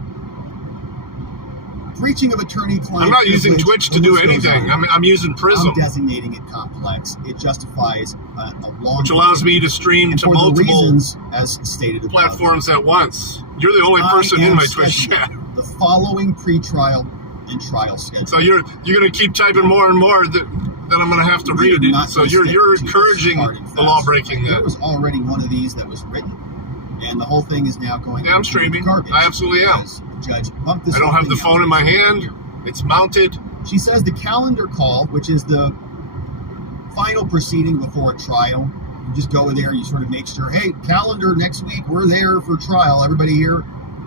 breaching of attorney-client. I'm not using Twitch to do anything. I'm using Prism. I'm designating it complex. It justifies a long, which allows me to stream to multiple reasons, as stated above, platforms at once. You're the only person in my Twitch chat. The following pretrial and trial schedule. So you're going to keep typing more and more that I'm going to have to read it. So you're encouraging the law breaking. There was already one of these that was written, and the whole thing is now going. Yeah, I'm streaming. I absolutely am. The judge bumped this. I don't have the phone in my hand. It's mounted. She says the calendar call, which is the final proceeding before a trial. You just go in there, you sort of make sure, hey, calendar next week, we're there for trial. Everybody here.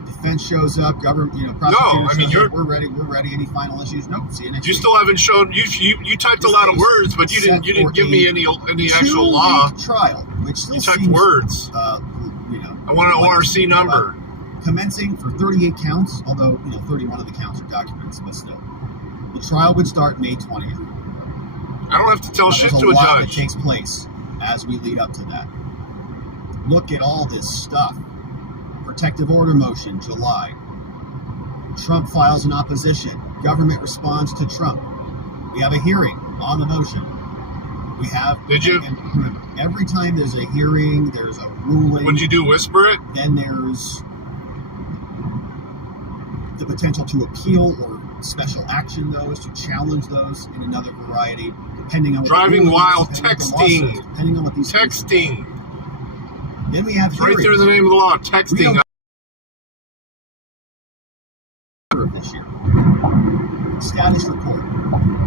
Defense shows up, government, prosecutor we're ready. Any final issues? Nope. See you next week. You still haven't shown. You typed a lot of words, but you didn't give me any actual law. Trial, which still you typed seems, words. I want an ORC number. Commencing for 38 counts, although 31 of the counts are documents, but still, the trial would start May 20th. I don't have to tell shit to a judge. That judge. Takes place as we lead up to that. Look at all this stuff. Protective order motion, July. Trump files an opposition. Government responds to Trump. We have a hearing on the motion. We have. Did you? And remember, every time there's a hearing, there's a ruling. Would you do whisper it? Then there's the potential to appeal or special action those, to challenge those in another variety, depending on what driving while texting. Depending on what these texting. Then we have hearings. Right there in the name of the law, texting. This year. Status report.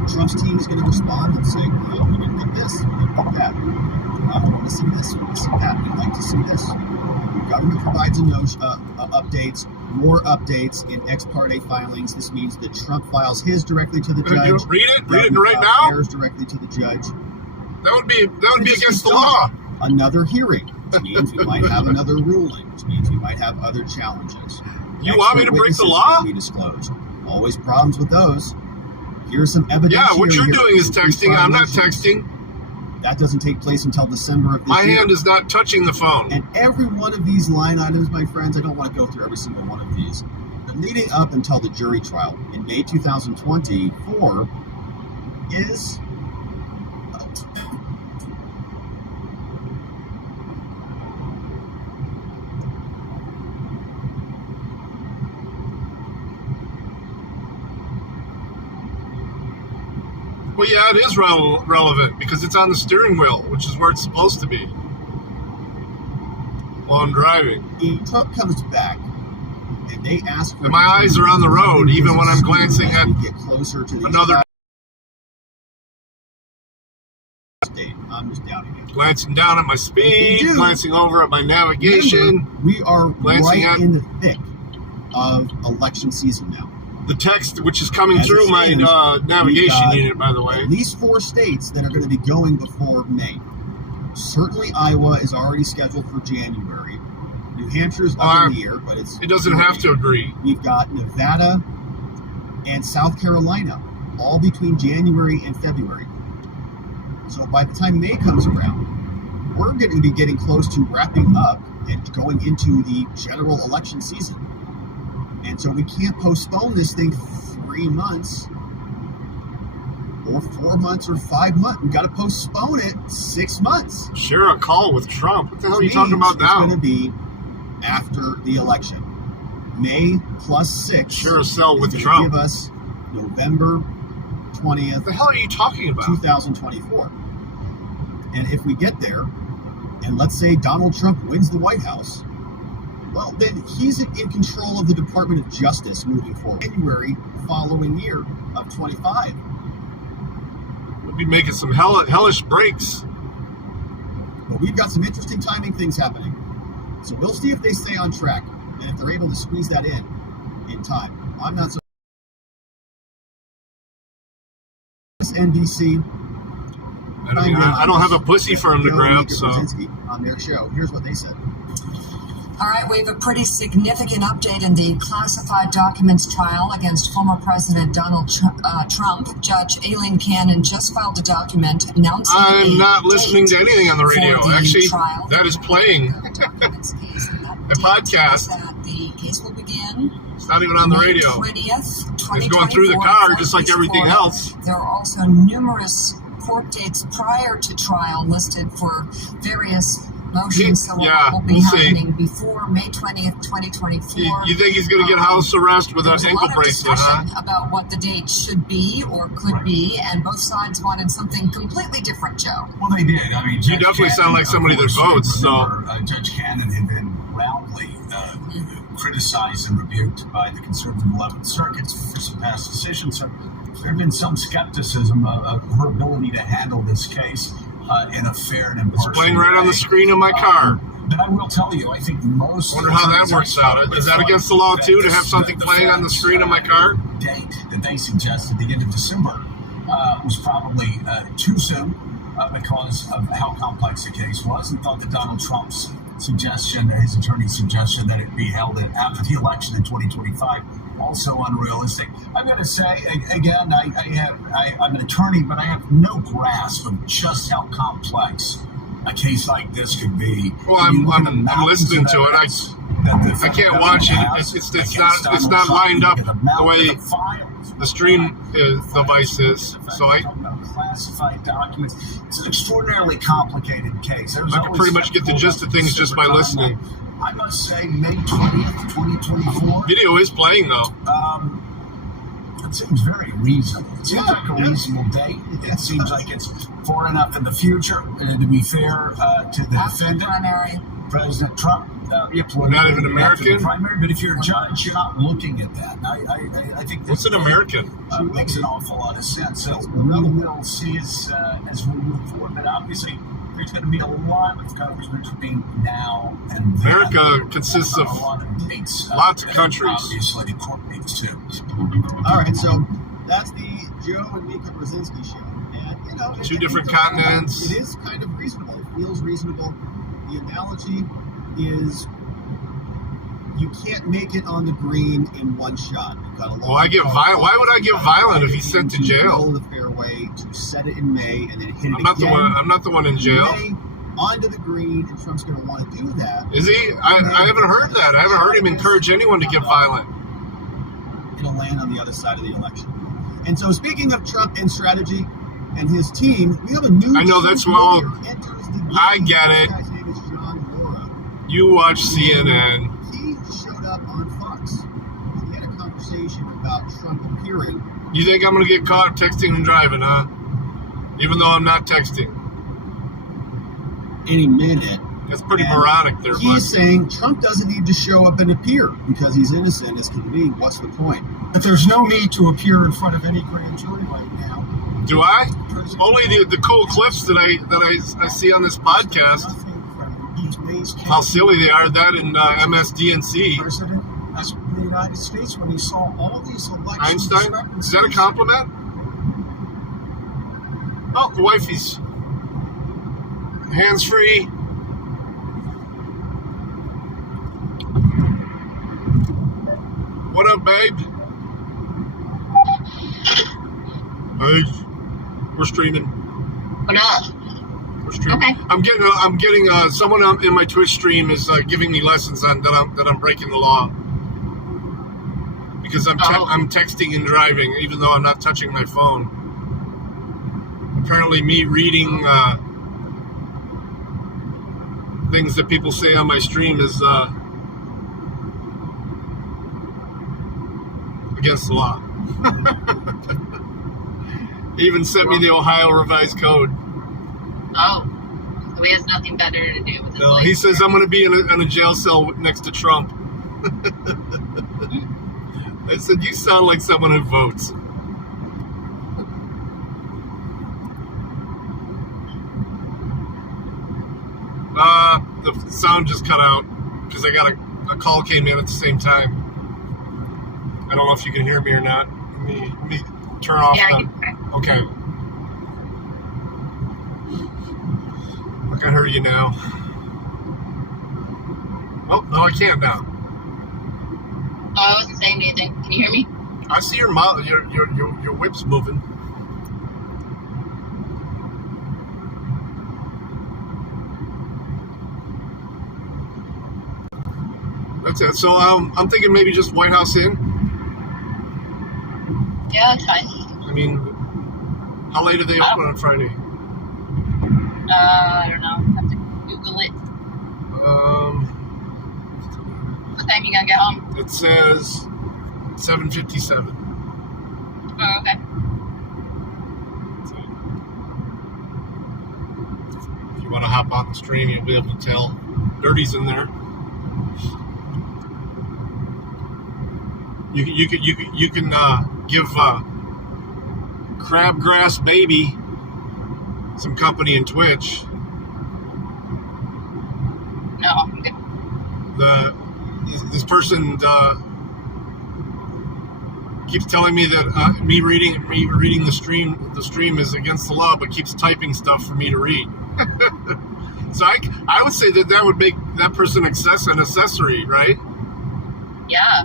Trump's team is going to respond and say, we didn't get this, we didn't get that. We want to see this, we want to see that, we'd like to see this. The government provides updates, more updates in ex parte filings. This means that Trump files his directly to the judge. Read it right now. Theirs directly to the judge. That would be against the law. Another hearing, which means we might have another ruling, which means we might have other challenges. You want me to break the law? Be disclosed. Always problems with those. Here's some evidence. Yeah, what you're doing is texting. I'm not texting. That doesn't take place until December of this year. My hand is not touching the phone. And every one of these line items, my friends, I don't want to go through every single one of these, but leading up until the jury trial in May 2024 is well, yeah, it is relevant because it's on the steering wheel, which is where it's supposed to be while I'm driving. If Trump comes back and they ask for... And my eyes are on the road, even when I'm glancing at get closer to another... I'm just doubting it. Glancing down at my speed, glancing over at my navigation. Remember, we are right in the thick of election season now. The text, which is coming through my navigation unit, by the way. At least 4 states that are going to be going before May. Certainly Iowa is already scheduled for January. New Hampshire's up in the year, but it doesn't have to agree. We've got Nevada and South Carolina, all between January and February. So by the time May comes around, we're going to be getting close to wrapping up and going into the general election season. And so we can't postpone this thing 3 months or 4 months or 5 months. We've got to postpone it 6 months. Share a call with Trump. What the hell are you talking about now? It's going to be after the election. May plus 6. Share a cell with Trump. Give us November 20th. What the hell are you talking about? 2024. And if we get there, and let's say Donald Trump wins the White House, well, then he's in control of the Department of Justice moving forward. January following year of 25. We'll be making some hellish breaks. But we've got some interesting timing things happening. So we'll see if they stay on track and if they're able to squeeze that in time. I'm not so. NBC. I don't have a pussy for him to grab, so. On their show, here's what they said. All right, we have a pretty significant update in the classified documents trial against former President Donald Trump. Judge Aileen Cannon just filed a document announcing I'm not listening to anything on the radio. Actually, trial. That is playing a podcast. The case will begin. It's not even on the radio. 20th, it's going through the car just like everything else. There are also numerous court dates prior to trial listed for various motions, so will be happening before May 20th, 2024. You think he's going to get house arrest with an ankle bracelet, huh? About what the date should be or could be, and both sides wanted something completely different, Joe. Well, they did. I mean, you definitely sound like somebody that votes. Judge Cannon had been roundly criticized and rebuked by the conservative 11th Circuit for some past decisions. So there had been some skepticism of her ability to handle this case in a fair and impartial way. It's playing right on the screen of my car. But I will tell you, I think most... I wonder how that works out. Is that against the law, too, to have something playing on the screen of my car? Date that they suggested, the end of December, was probably too soon because of how complex the case was, and thought that Donald Trump's suggestion, his attorney's suggestion, that it be held after the election in 2025, also unrealistic. I've got to say, again, I'm an attorney, but I have no grasp of just how complex a case like this could be. Well, I'm listening to it. I can't watch it. It's not lined up the way the stream device is. So I classified documents. It's an extraordinarily complicated case. I can pretty much get the gist of things just by listening. I must say, May 20th, 2024. Video is playing, though. It seems very reasonable. It seems like a reasonable date. It seems like it's far enough in the future to be fair to the defendant, President Trump. Not even American? Primary, but if you're a judge, you're not looking at that. I think what's an American? Makes an awful lot of sense. So we'll see as we move forward. But obviously, there's going to be a lot of coverage between now and then. America consists of lots of countries. Obviously, court dates too. All right, so that's the Joe and Mika Brzezinski show. And, two different continents. It is kind of reasonable. It feels reasonable. The analogy is you can't make it on the green in one shot. Well, I get violent. Why would I get violent if he's sent to jail? The fairway to set it in May and then hit it I'm not the one in jail. May, onto the green, and Trump's going to want to do that. Is he? I haven't heard that. I haven't heard him encourage anyone to get violent. It'll land on the other side of the election. And so, speaking of Trump and strategy and his team, we have a new. I know that's well. I get it. His name is John Laura. You watch CNN. He showed up on Fox. And he had a conversation about Trump appearing. You think I'm going to get caught texting and driving, huh? Even though I'm not texting. Any minute. That's pretty moronic there, He's saying Trump doesn't need to show up and appear because he's innocent as can be. What's the point? But there's no need to appear in front of any grand jury right now. Do I? Only the cool clips that I see on this podcast. How silly they are. That in MSDNC. President of the United States when he saw all these elections. Einstein? Is that a compliment? Oh, the wifey's hands free. What up, babe? Hey, we're streaming. What up? We're streaming. Okay. I'm getting someone in my Twitch stream is giving me lessons on that I'm breaking the law because I'm texting and driving even though I'm not touching my phone. Apparently, me reading things that people say on my stream is against the law. He even sent me the Ohio Revised Code. Oh, so he has nothing better to do with his life. He says I'm going to be in a jail cell next to Trump. I said, you sound like someone who votes. The sound just cut out. because I got a call came in at the same time. I don't know if you can hear me or not. Let me turn off. Yeah, Okay. I can hear you now. Oh, no, I can't now. Oh, I wasn't saying anything. Can you hear me? I see your mouth, your whip's moving. That's it. So I'm thinking maybe just White House in. Yeah, that's fine. I mean, how late are they open on Friday? I don't know. Have to Google it. What time you gonna get home? It says 7:57. Oh, okay. If you want to hop on the stream, you'll be able to tell. Dirty's in there. You can give Crabgrass Baby some company in Twitch. No, I'm good. This person keeps telling me that me reading the stream is against the law, but keeps typing stuff for me to read. So I would say that would make that person an accessory, right? Yeah.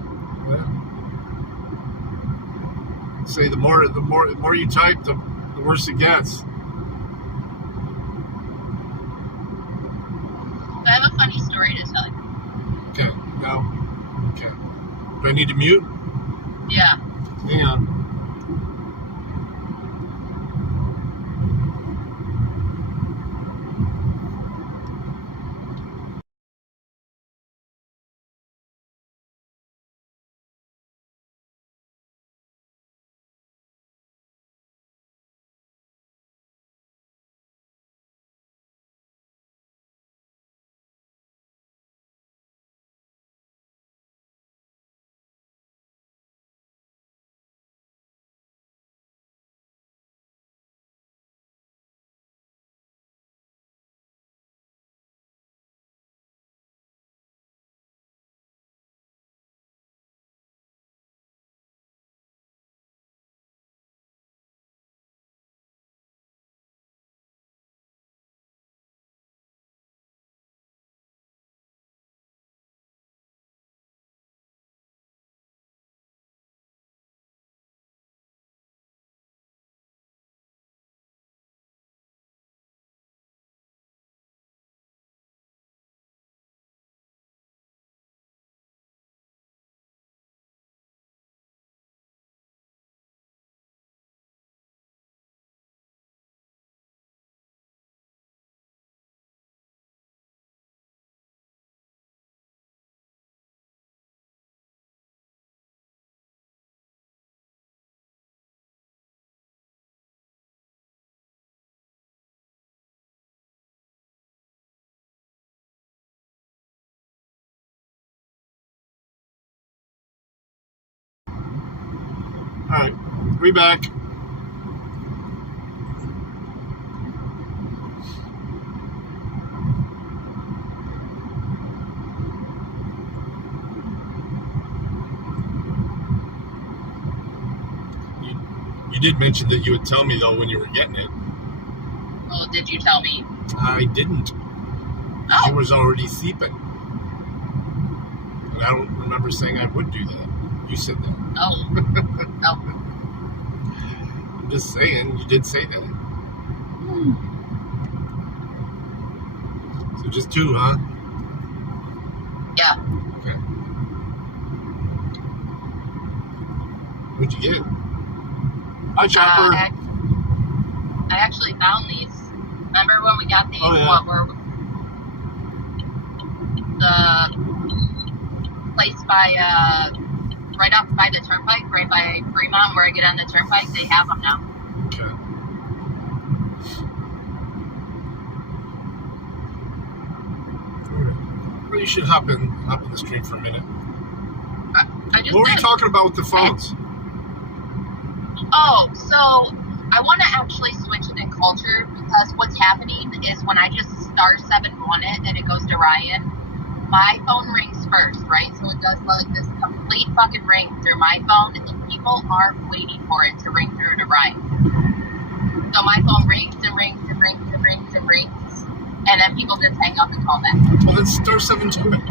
Say the more you type, the worse it gets. I have a funny story to tell you. Okay. No. Okay. Do I need to mute? Yeah. Hang on. All right, we back. You did mention that you would tell me though when you were getting it. Well, did you tell me? I didn't. Oh. I was already sleeping. And I don't remember saying I would do that. You said that. Oh. Oh. I'm just saying, you did say that. So just 2, huh? Yeah. Okay. What'd you get? Hi, Chopper. I actually found these. Remember when we got these? Oh, yeah. What were the place by right up by the turnpike, right by Fremont, where I get on the turnpike? They have them now. Okay. Well, you should hop in the stream for a minute. I just What were you talking about with the phones? Oh, so I want to actually switch it in culture because what's happening is when I just *71 it and it goes to Ryan, my phone rings first, right? So it does like this complete fucking ring through my phone, and people aren't waiting for it to ring through to Ryan. So my phone rings and rings and rings and rings and rings, and then people just hang up and call back. Well, then star 7 to it.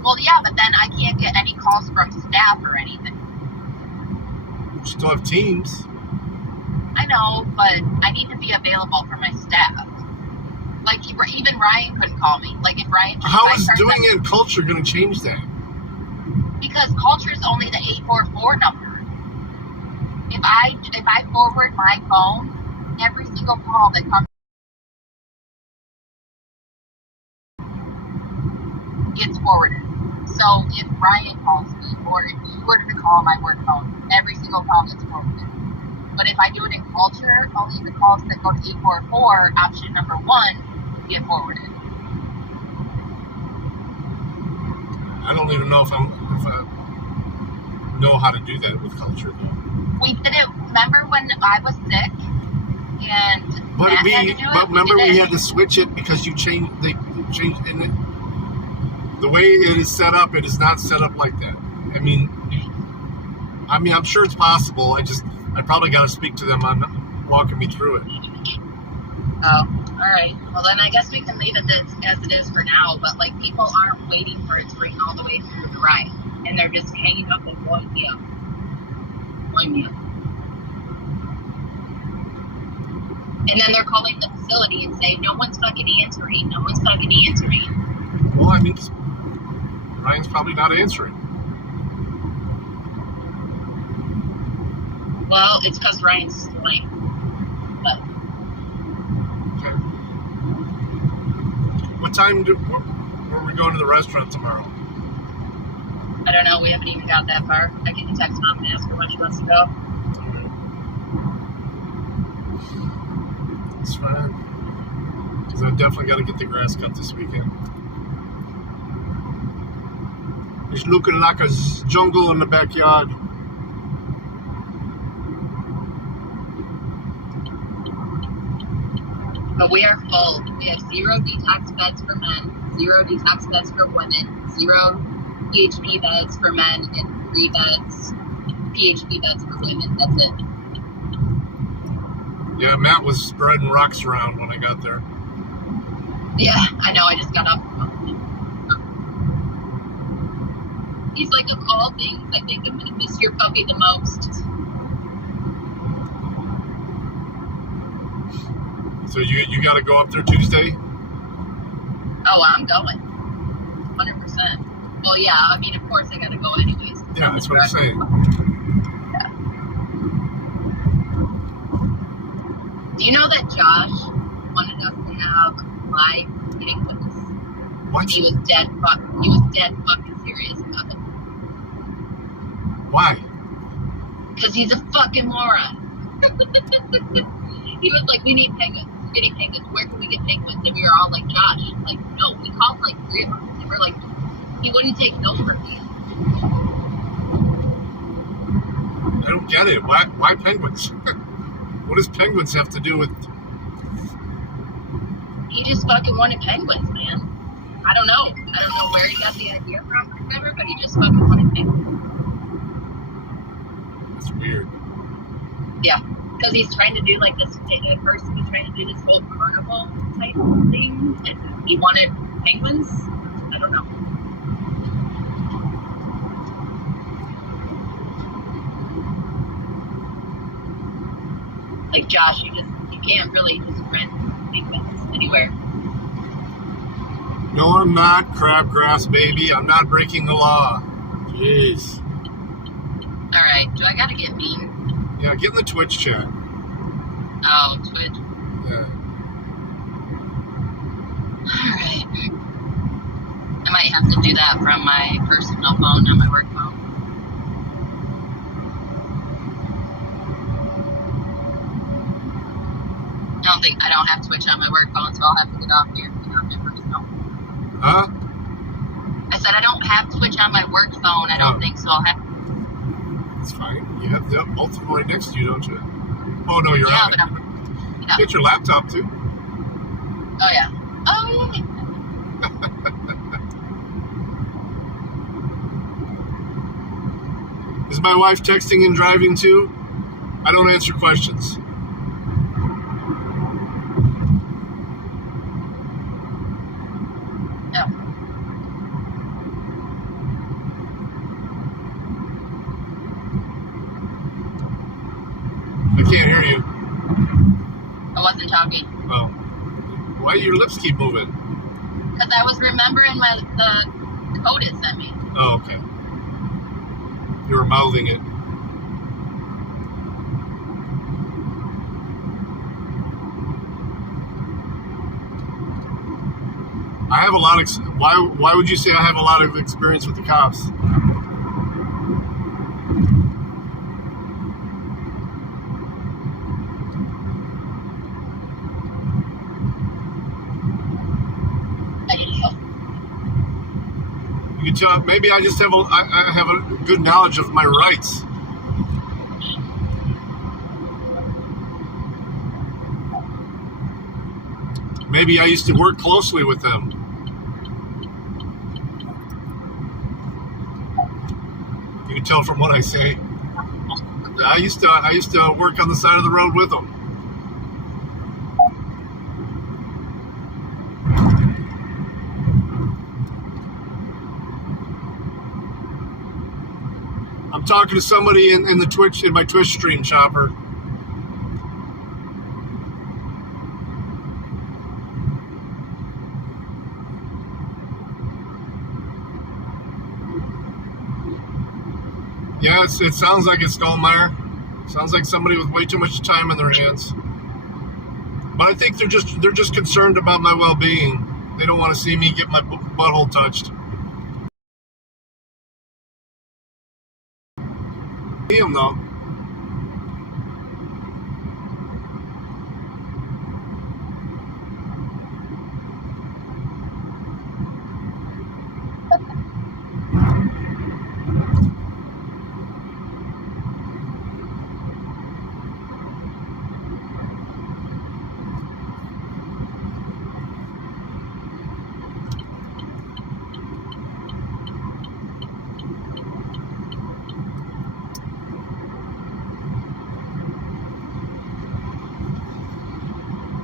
Well, yeah, but then I can't get any calls from staff or anything. You still have Teams. I know, but I need to be available for my staff. Like, even Ryan couldn't call me. Like, if Ryan... How is doing it in culture going to change that? Because culture is only the 844 number. If I forward my phone, every single call that comes gets forwarded. So if Ryan calls me, or if you were to call my work phone, every single call gets forwarded. But if I do it in culture, only the calls that go to 844, option number 1, get forwarded. I don't even know if I know how to do that with culture, though. We did it. Remember when I was sick, and But Matt had to do it? remember did we it. had to switch it because you changed. They changed in it. The way it is set up, it is not set up like that. I mean, I'm sure it's possible. I probably got to speak to them on walking me through it. Oh, all right. Well, then I guess we can leave it as it is for now. But like, people aren't waiting for it to ring all the way through the right, and they're just hanging up and blowing me up. And then they're calling the facility and saying, no one's fucking answering. Well, I mean, Ryan's probably not answering. Well, it's because Ryan's lame. But Okay. What time were we going to the restaurant tomorrow? I don't know. We haven't even got that far. I can text Mom and ask her when she wants to go. It's fine. Because I definitely got to get the grass cut this weekend. It's looking like a jungle in the backyard. But we are full. We have 0 detox beds for men, 0 detox beds for women, 0 PHP beds for men, and 3 PHP beds for women. That's it. Yeah, Matt was spreading rocks around when I got there. Yeah, I know. I just got off the phone. He's like, of all things, I think I'm going to miss your puppy the most. So you got to go up there Tuesday? Oh, I'm going. 100%. Well, yeah, I mean, of course I got to go anyways. Yeah, that's what I'm saying. Yeah. Do you know that Josh wanted us to have live penguins? What? He was dead fucking serious about it. Why? Because he's a fucking moron. He was like, we need penguins. We're getting penguins. Where can we get penguins? And we were all like, Josh. Like, no. We called like 3 of them. And we're like, he wouldn't take no from me. I don't get it. Why penguins? What does penguins have to do with... He just fucking wanted penguins, man. I don't know where he got the idea from or whatever, but he just fucking wanted penguins. It's weird. Yeah. Because he's trying to do like this, at first he was trying to do this whole carnival type thing, and he wanted penguins. I don't know. Like, Josh, you can't really just rent penguins anywhere. No, I'm not, crabgrass baby. I'm not breaking the law. Jeez. Alright, do I gotta get mean? Yeah, get in the Twitch chat. Oh, Twitch. Yeah. Alright. I might have to do that from my personal phone, not my work phone. I don't have Twitch on my work phone, so I'll have to get off here and get on my personal. Huh? I said I don't have Twitch on my work phone, I don't think, so I'll have... It's fine. You have both of them right next to you, don't you? Oh, no, you're Yeah, on but it. yeah. Get your laptop, too. Oh, yeah. Oh, yeah. Is my wife texting and driving too? I don't answer questions. No. I can't hear you. I wasn't talking. Oh. Why do your lips keep moving? Because I was remembering the code it sent me. Oh, okay. You were mouthing it. I have a lot of... Why would you say I have a lot of experience with the cops? You can tell, maybe I just have I have a good knowledge of my rights. Maybe I used to work closely with them. You can tell from what I say. I used to work on the side of the road with them. I'm talking to somebody in my Twitch stream, Chopper. Yeah, it sounds like it's Stallmeyer. Sounds like somebody with way too much time in their hands. But I think they're just concerned about my well-being. They don't want to see me get my butthole touched. See him though.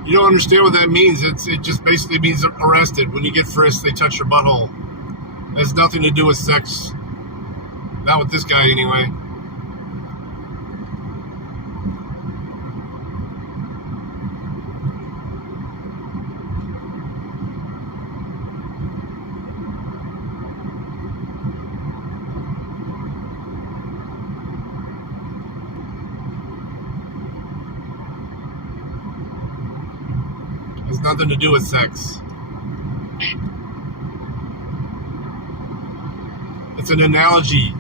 You don't understand what that means. It just basically means arrested. When you get frisked, they touch your butthole. It has nothing to do with sex. Not with this guy, anyway. It has nothing to do with sex. It's an analogy.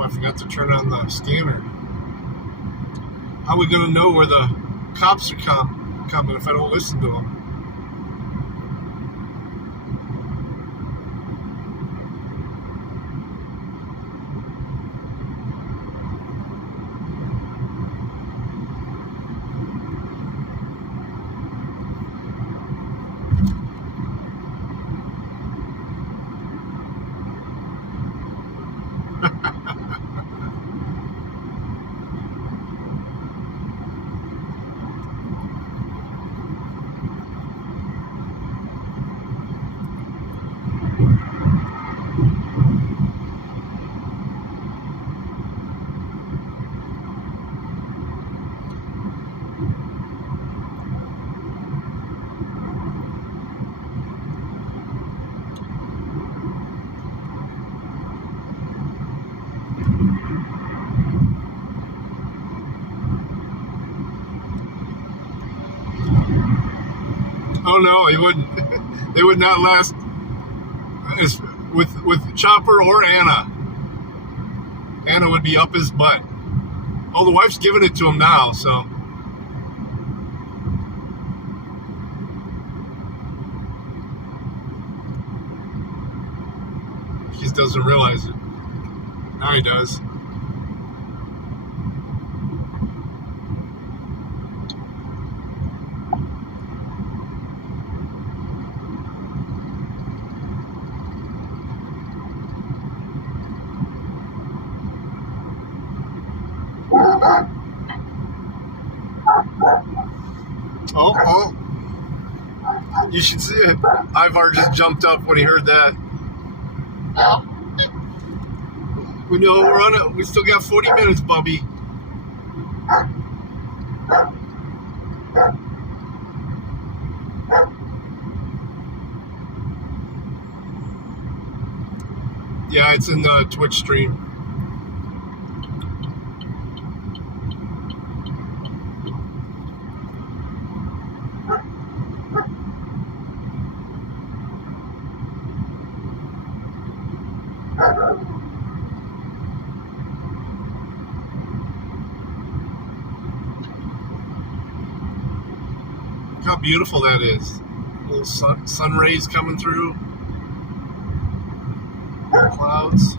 I forgot to turn on the scanner. How are we going to know where the cops are coming if I don't listen to them? Oh no, he wouldn't. They would not last as with Chopper or Anna. Anna would be up his butt. Oh, the wife's giving it to him now, so. He just doesn't realize it. Now he does. Oh. You should see it. Ivar just jumped up when he heard that. Oh. We know we're on it. We still got 40 minutes, Bubby. Yeah, it's in the Twitch stream. Look how beautiful that is. Little sun rays coming through. Clouds.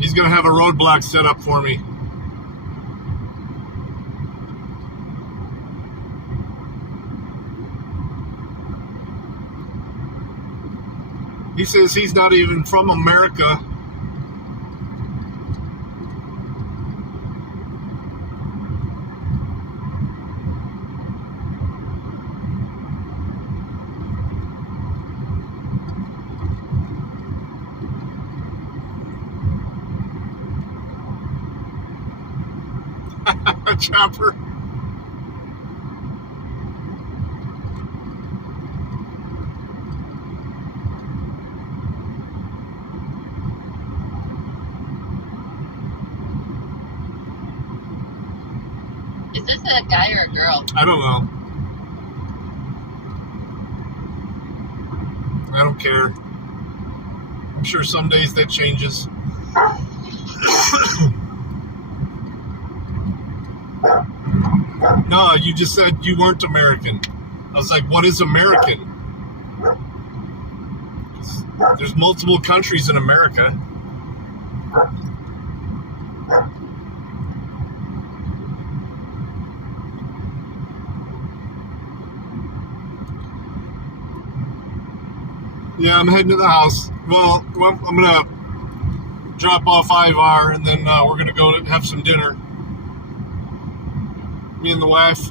He's going to have a roadblock set up for me. He says he's not even from America. Chopper. Is this a guy or a girl? I don't know. I don't care. I'm sure some days that changes. No, you just said you weren't American. I was like, what is American? There's multiple countries in America. Yeah, I'm heading to the house. Well, I'm going to drop off Ivar, and then we're going to go have some dinner. Me and the wife.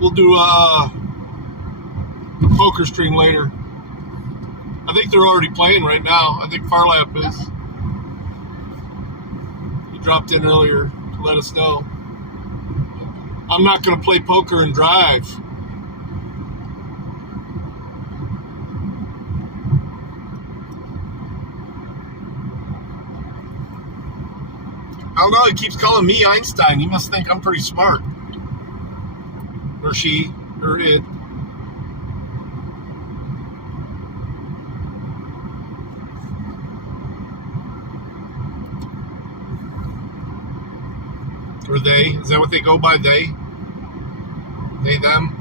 We'll do a poker stream later. I think they're already playing right now. I think Farlap is. He dropped in earlier to let us know. I'm not going to play poker and drive. I don't know, he keeps calling me Einstein. He must think I'm pretty smart. Or she, or it. Or they? Is that what they go by, they? They, them?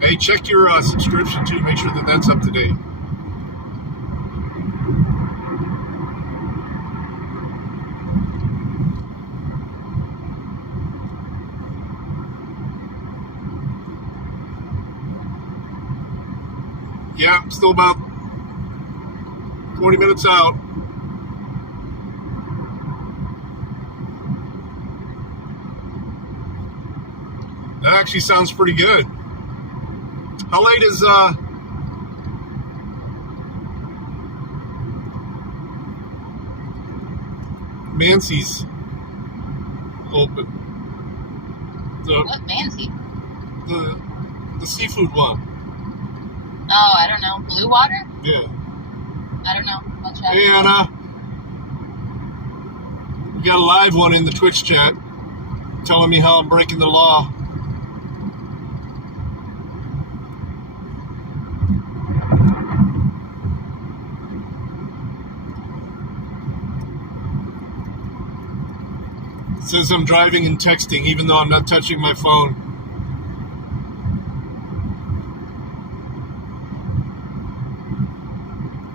Hey, check your subscription too. Make sure that that's up to date. Yeah, still about 20 minutes out. That actually sounds pretty good. How late is Mancy's open? What, Mancy? The seafood one. Oh, I don't know. Blue Water? Yeah. I don't know. I'll check. Hey, Anna. We got a live one in the Twitch chat telling me how I'm breaking the law. It says I'm driving and texting even though I'm not touching my phone.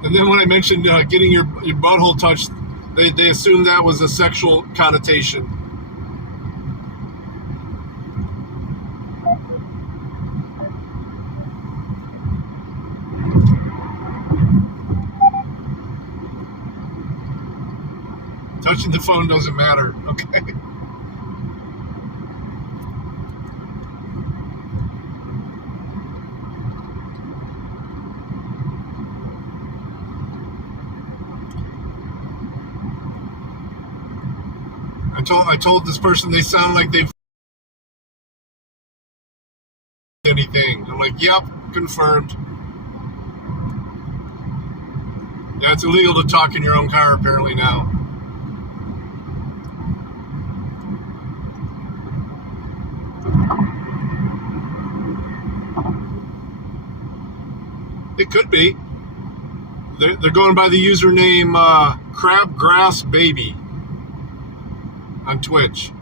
And then when I mentioned getting your butthole touched, they assumed that was a sexual connotation. Touching the phone doesn't matter, okay? I told this person they sound like they've anything. I'm like, yep, confirmed. Yeah, it's illegal to talk in your own car apparently now. It could be. They're going by the username CrabgrassBaby on Twitch.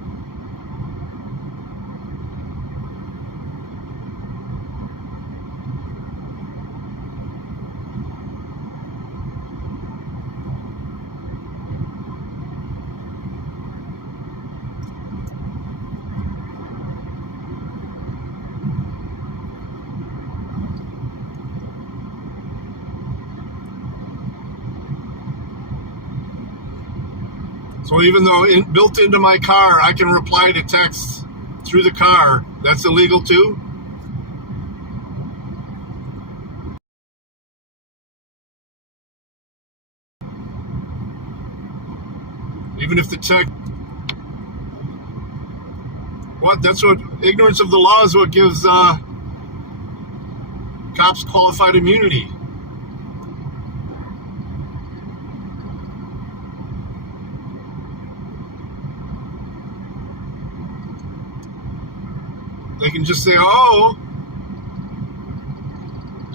So even though built into my car, I can reply to texts through the car, that's illegal too? Even if the text... What? That's what... Ignorance of the law is what gives cops qualified immunity. They can just say, oh,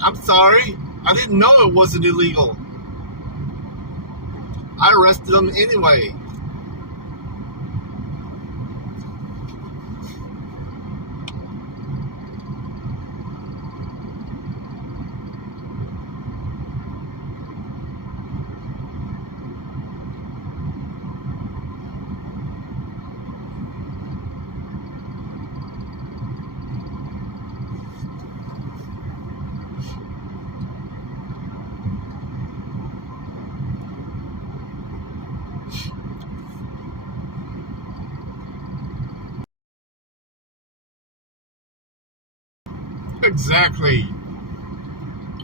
I'm sorry. I didn't know it wasn't illegal. I arrested them anyway. Exactly.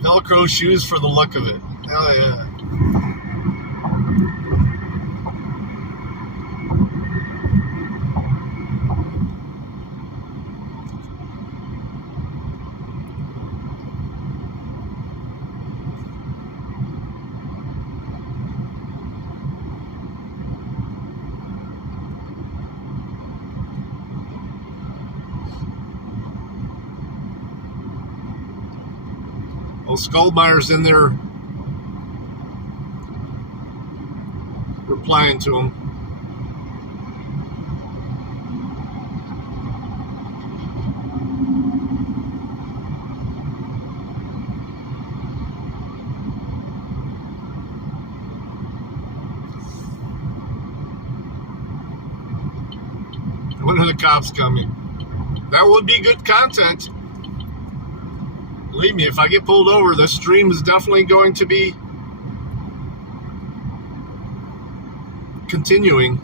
Velcro shoes for the look of it. Hell yeah. Well, Skuldmeyer's in there replying to him. When are the cops coming? That would be good content. Believe me, if I get pulled over, the stream is definitely going to be continuing.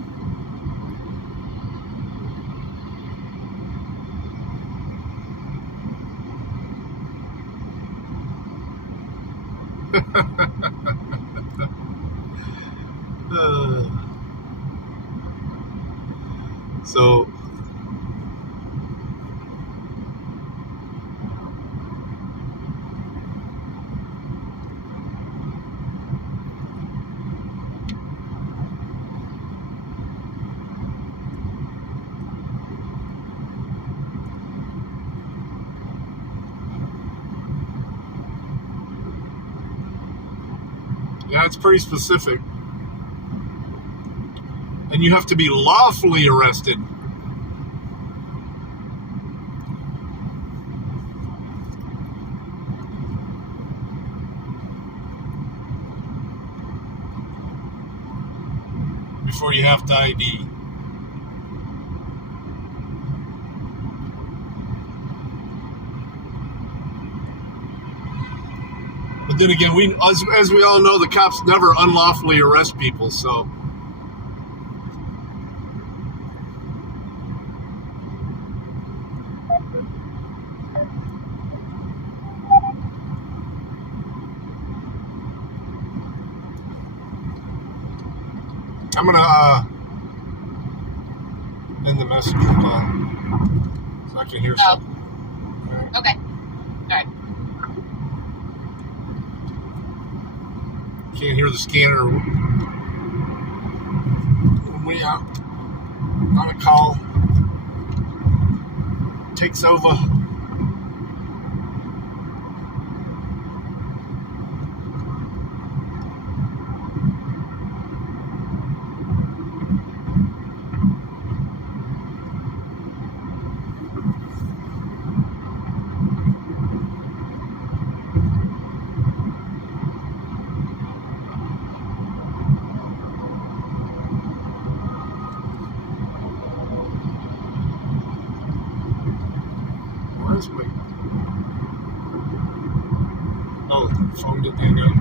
So yeah, it's pretty specific. And you have to be lawfully arrested. Before you have to ID. But then again, as we all know, the cops never unlawfully arrest people, so. I'm gonna end the message call so I can hear something. All right. Okay. All right. Can't hear the scanner when we out on a call. Takes over. Oh, the phone didn't hang up.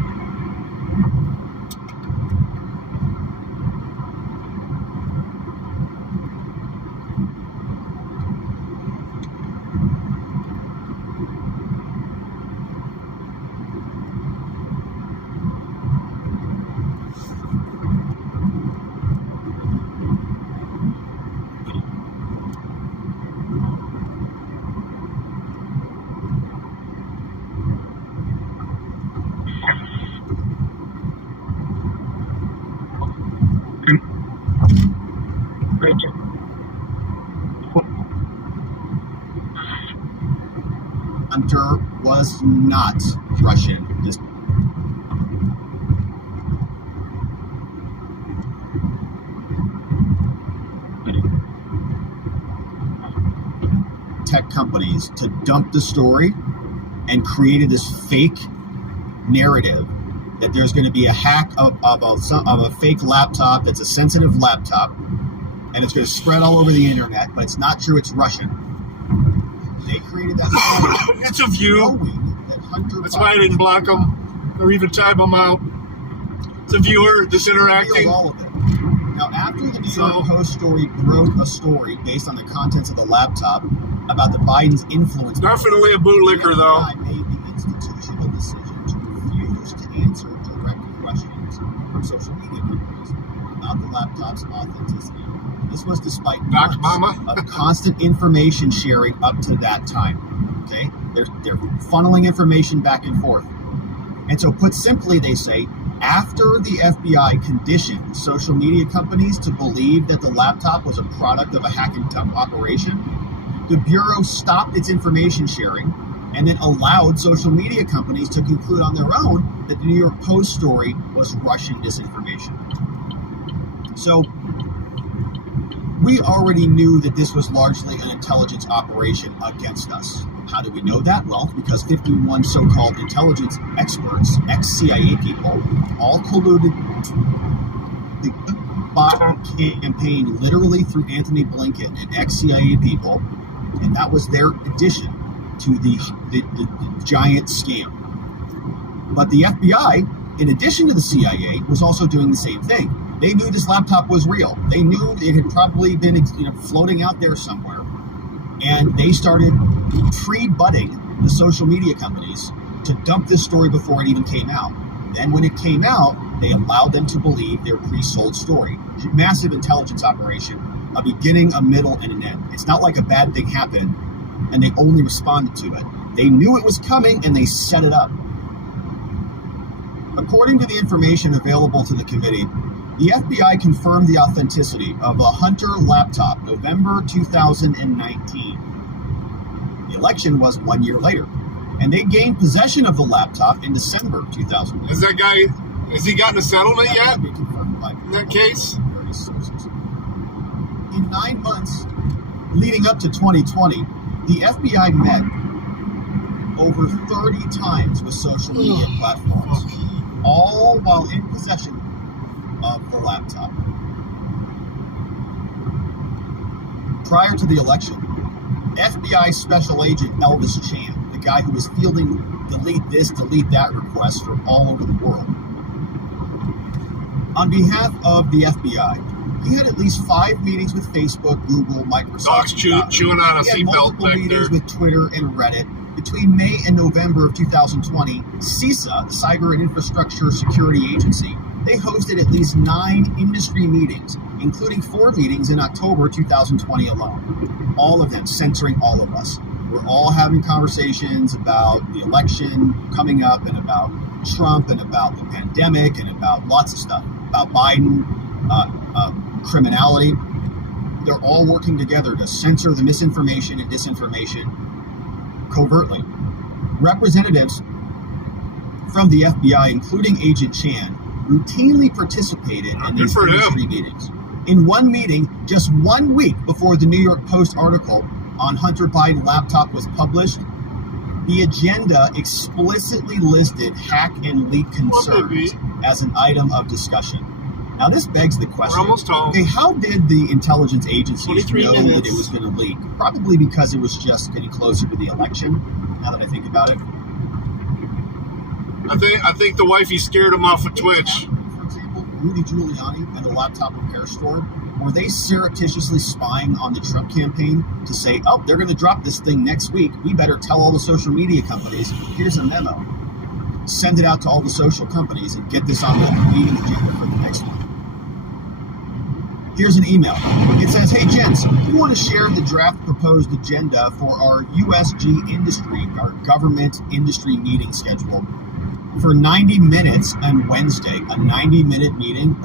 Hunter was not Russian. This tech companies to dump the story and created this fake narrative that there's going to be a hack of a fake laptop that's a sensitive laptop, and it's going to spread all over the internet, but it's not true, it's Russian. They created that story. It's a view. That Hunter That's why I didn't block them or even type them out. It's a viewer just interacting. All of it. Now, after the New York Post story broke a story based on the contents of the laptop about the Biden's influence, definitely a bootlicker, though. Made the institutional decision to refuse to answer direct questions from social media companies about the laptop's authenticity. This was despite months of constant information sharing up to that time. Okay, they're funneling information back and forth, and so put simply, they say, after the FBI conditioned social media companies to believe that the laptop was a product of a hack and dump operation, the Bureau stopped its information sharing and then allowed social media companies to conclude on their own that the New York Post story was Russian disinformation. So we already knew that this was largely an intelligence operation against us. How do we know that? Well, because 51 so-called intelligence experts, ex-CIA people, all colluded the Biden campaign literally through Anthony Blinken and ex-CIA people, and that was their addition to the giant scam. But the FBI, in addition to the CIA, was also doing the same thing. They knew this laptop was real. They knew it had probably been floating out there somewhere. And they started pre-butting the social media companies to dump this story before it even came out. Then when it came out, they allowed them to believe their pre-sold story. Massive intelligence operation, a beginning, a middle, and an end. It's not like a bad thing happened and they only responded to it. They knew it was coming and they set it up. According to the information available to the committee, the FBI confirmed the authenticity of a Hunter laptop November 2019. The election was 1 year later, and they gained possession of the laptop in December 2019. Has he gotten a settlement yet Be confirmed by in that case? various sources. In 9 months leading up to 2020, the FBI met over 30 times with social media platforms, all while in possession of the laptop. Prior to the election, FBI Special Agent Elvis Chan, the guy who was fielding delete this, delete that requests from all over the world, on behalf of the FBI, he had at least 5 meetings with Facebook, Google, Microsoft. Dogs chewing on a He had seatbelt multiple back meetings there. with Twitter and Reddit. Between May and November of 2020, CISA, the Cyber and Infrastructure Security Agency, they hosted at least 9 industry meetings, including 4 meetings in October 2020 alone. All of them censoring all of us. We're all having conversations about the election coming up and about Trump and about the pandemic and about lots of stuff, about Biden, criminality. They're all working together to censor the misinformation and disinformation covertly. Representatives from the FBI, including Agent Chan, routinely participated in these industry meetings. In one meeting, just 1 week before the New York Post article on Hunter Biden laptop was published, the agenda explicitly listed hack and leak concerns as an item of discussion. Now this begs the question, We're almost home. okay, how did the intelligence agencies 23 know minutes. that it was going to leak? Probably because it was just getting closer to the election, now that I think about it. I think the wifey scared him off of Twitch. For example, Rudy Giuliani and the laptop repair store, were they surreptitiously spying on the Trump campaign to say, oh, they're going to drop this thing next week. We better tell all the social media companies, here's a memo. Send it out to all the social companies and get this on the meeting agenda for the next one. Here's an email. It says, hey, gents, we want to share the draft proposed agenda for our USG industry, our government industry meeting schedule for 90 minutes on Wednesday, a 90-minute meeting.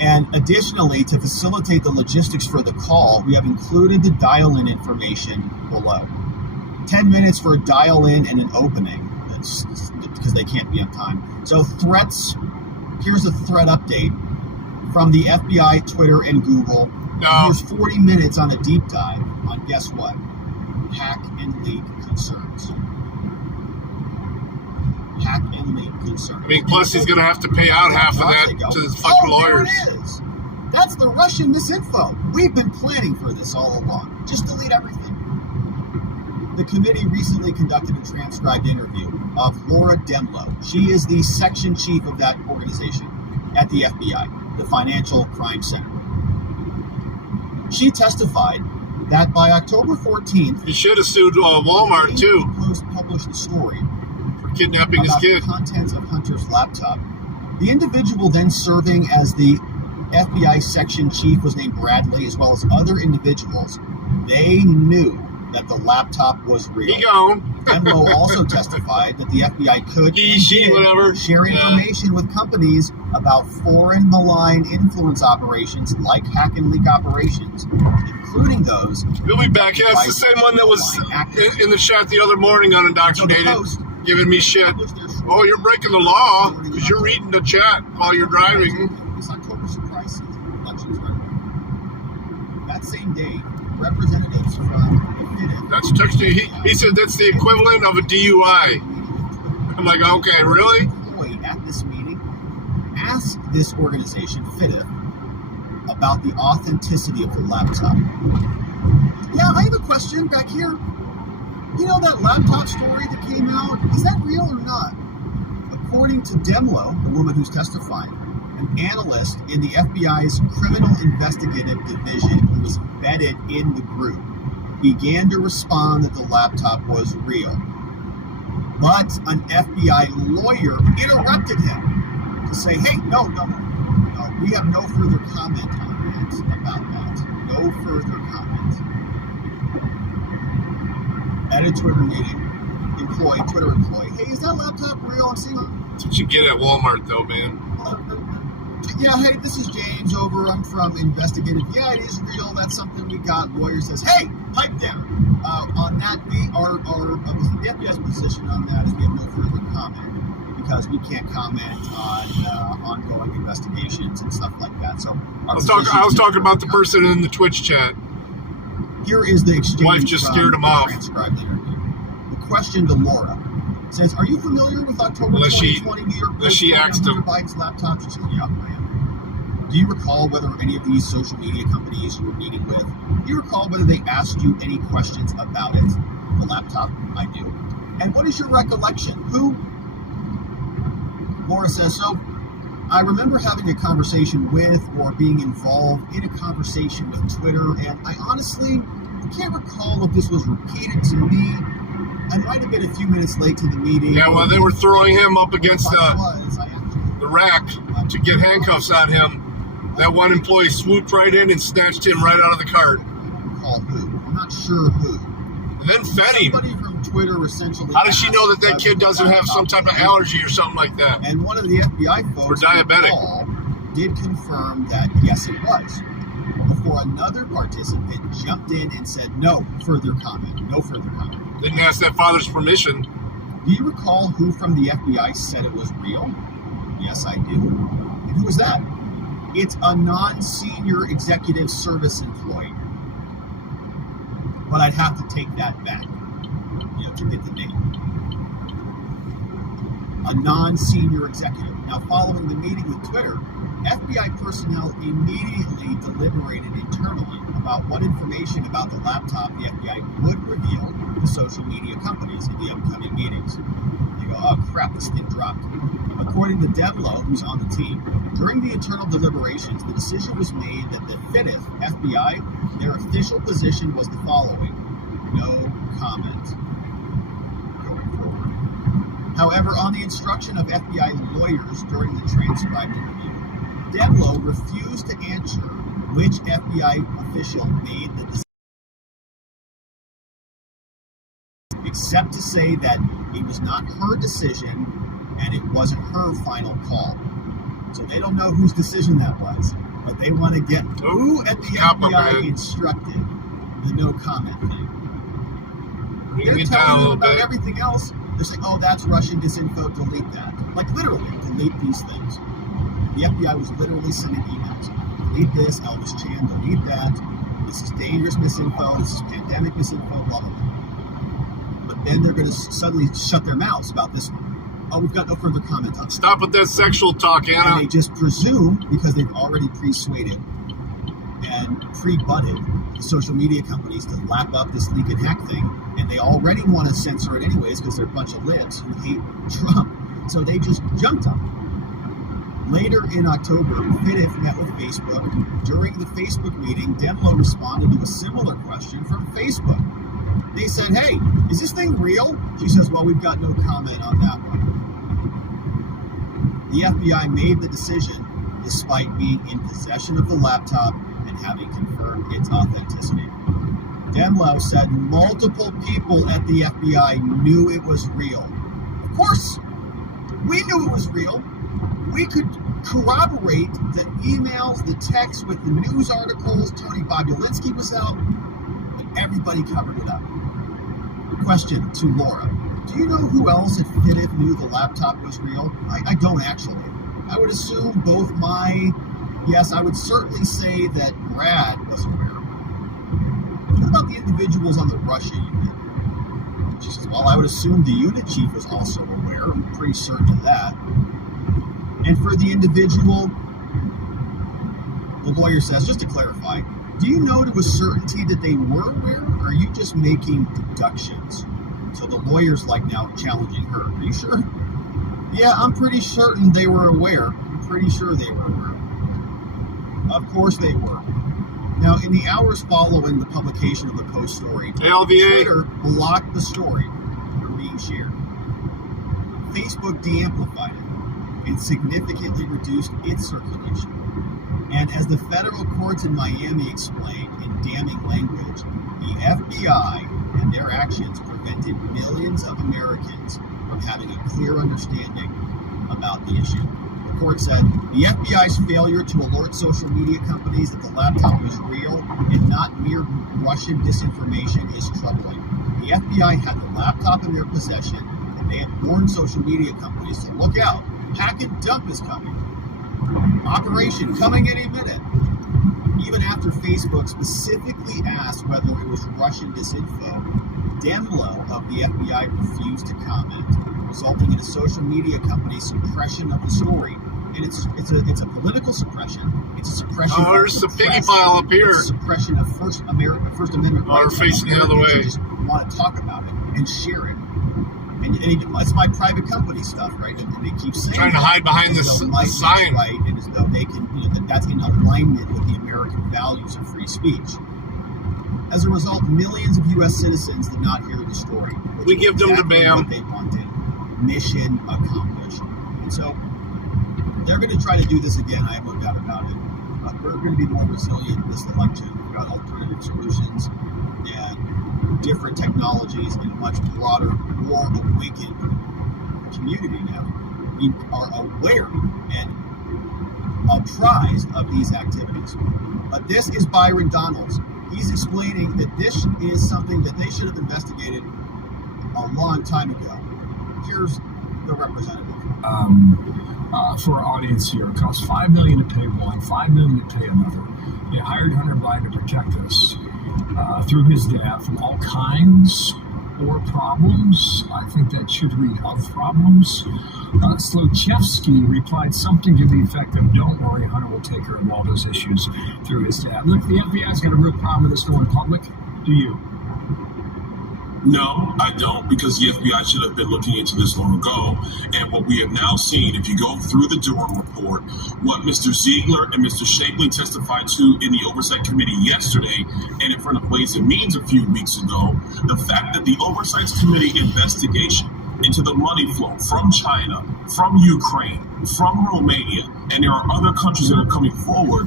And additionally, to facilitate the logistics for the call, we have included the dial-in information below. 10 minutes for a dial-in and an opening, because they can't be on time. So threats, here's a threat update from the FBI, Twitter, and Google. No. Here's 40 minutes on a deep dive on, guess what? Hack and leak concerns. Hack and leak concerns. I mean, plus he's going to have to pay out half of that to his fucking lawyers. There it is. That's the Russian misinfo. We've been planning for this all along. Just delete everything. The committee recently conducted a transcribed interview of Laura Demlow. She is the section chief of that organization at the FBI, the Financial Crime Center. She testified that by October 14th, He should have sued Walmart, too, the Post published a story for kidnapping his about kid. the contents of Hunter's laptop. The individual then serving as the FBI section chief was named Bradley, as well as other individuals. They knew that the laptop was real. He gone. Demlow also testified that the FBI could He, she, and did whatever. share Yeah. information with companies about foreign malign influence operations like hack and leak operations, including those. He'll be back. Yeah, it's the same one that was in the chat the other morning on Indoctrinated, giving me shit. Oh, you're breaking the law because you're reading the chat while you're driving. This October surprise season elections right away. That same day, representatives from that's texting. He said that's the equivalent of a DUI. I'm like, okay, really? At this meeting, ask this organization, FIDF, about the authenticity of the laptop. Yeah, I have a question back here. You know that laptop story that came out? Is that real or not? According to Demlo, the woman who's testifying, an analyst in the FBI's Criminal Investigative Division who was embedded in the group, began to respond that the laptop was real. But an FBI lawyer interrupted him to say, hey, no, we have no further comment on that, about that. No further comment. At a Twitter meeting, Twitter employee, hey, is that laptop real? I'm seeing that's what you get at Walmart, though, man. Yeah, hey, this is James over. I'm from Investigative. Yeah, it is real. That's something we got. Lawyer says, hey, pipe down. On that, the FBI's position on that is we have no further comment because we can't comment on ongoing investigations and stuff like that. So I was talking about the person in the Twitch chat. Here is the exchange. Wife just scared him off. Transcribed interview. The question to Laura says, "Are you familiar with October 2020 New York Post Biden's laptop?" She said, "Yeah, I am." Do you recall whether any of these social media companies you were meeting with, do you recall whether they asked you any questions about it? The laptop? I do. And what is your recollection? Who? Laura says, so I remember having a conversation with or being involved in a conversation with Twitter, and I honestly can't recall if this was repeated to me. I might have been a few minutes late to the meeting. Yeah, well, they were throwing him up against the rack to get handcuffs on him. That one employee swooped right in and snatched him right out of the cart. I don't recall who. I'm not sure who. And then fed him. Somebody from Twitter essentially. How does she know that kid doesn't have some type of allergy or something like that? And one of the FBI folks or diabetic did confirm that yes, it was. Before another participant jumped in and said no further comment. No further comment. Didn't ask that father's permission. Do you recall who from the FBI said it was real? Yes, I do. And who was that? It's a non-senior executive service employee. But I'd have to take that back, to get the name. A non-senior executive. Now, following the meeting with Twitter, FBI personnel immediately deliberated internally about what information about the laptop the FBI would reveal to social media companies in the upcoming meetings. They go, oh crap, this thing dropped. According to Demlo, who's on the team, during the internal deliberations, the decision was made that the FIDF, FBI, their official position was the following: no comment going forward. However, on the instruction of FBI lawyers during the transcribed interview, Demlo refused to answer which FBI official made the decision, except to say that it was not her decision and it wasn't her final call. So they don't know whose decision that was, but they want to get who at the FBI instructed the no comment thing. They're telling them about everything else. They're saying, oh, that's Russian disinfo, delete that. Like literally, delete these things. The FBI was literally sending emails. Delete this, Elvis Chan, delete that. This is dangerous misinfo, this is pandemic misinfo, blah, blah, blah. But then they're going to suddenly shut their mouths about this one. Oh, we've got no further comment on it. Stop with that sexual talk, Anna. And they just presume, because they've already persuaded and pre-butted the social media companies to lap up this leak and hack thing, and they already want to censor it anyways because they're a bunch of libs who hate Trump. So they just jumped on it. Later in October, FIDF met with Facebook. During the Facebook meeting, Demlo responded to a similar question from Facebook. They said, hey, is this thing real? She says, well, we've got no comment on that one. The FBI made the decision despite being in possession of the laptop and having confirmed its authenticity. Demlo said multiple people at the FBI knew it was real. Of course, we knew it was real. We could corroborate the emails, the texts with the news articles. Tony Bobulinski was out, and everybody covered it up. Question to Laura. Do you know who else at FIDF knew the laptop was real? I don't actually. I would assume both yes, I would certainly say that Brad was aware. What about the individuals on the Russia unit? She says, well, I would assume the unit chief was also aware. I'm pretty certain of that. And for the individual, the lawyer says, just to clarify, do you know to a certainty that they were aware, or are you just making deductions? So the lawyer's like now challenging her. Are you sure? Yeah, I'm pretty certain they were aware. I'm pretty sure they were aware. Of course they were. Now, in the hours following the publication of the Post story, Twitter blocked the story from being shared. Facebook de-amplified it and significantly reduced its circulation. And as the federal courts in Miami explained in damning language, the FBI and their actions prevented millions of Americans from having a clear understanding about the issue. The court said the FBI's failure to alert social media companies that the laptop was real and not mere Russian disinformation is troubling. The FBI had the laptop in their possession, and they had warned social media companies to look out. Hack and dump is coming. Operation coming any minute. Even after Facebook specifically asked whether it was Russian disinfo, Demlo of the FBI refused to comment, resulting in a social media company's suppression of the story. And it's a political suppression. It's a suppression. Oh, there's a piggy pile up here. It's a suppression of First Amendment rights. Oh, we're facing the other way. Just want to talk about it and share it. And it's my private company stuff, right? And they keep saying trying to hide behind this sign, right? And as though they can, that's in alignment with the American values of free speech. As a result, millions of U.S. citizens did not hear the story. We give them the BAM. What they wanted. Mission accomplished. And so they're going to try to do this again. I have no doubt about it. We're going to be more resilient this election. We've got alternative solutions and different technologies and much broader, more awakened community now. We are aware and apprised of these activities. But this is Byron Donalds. He's explaining that this is something that they should have investigated a long time ago. Here's the representative. For our audience here, it costs $5 million to pay one, $5 million to pay another. They hired Hunter Biden to protect us through his dad from all kinds or problems. I think that should read health problems. Slochevsky replied something to the effect of, don't worry, Hunter will take care of all those issues through his dad. Look, the FBI's got a real problem with this going public. Do you? No, I don't, because the FBI should have been looking into this long ago. And what we have now seen, if you go through the Durham report, what Mr. Ziegler and Mr. Shapley testified to in the Oversight Committee yesterday and in front of Ways and Means a few weeks ago, the fact that the Oversight Committee investigation into the money flow from China, from Ukraine, from Romania, and there are other countries that are coming forward,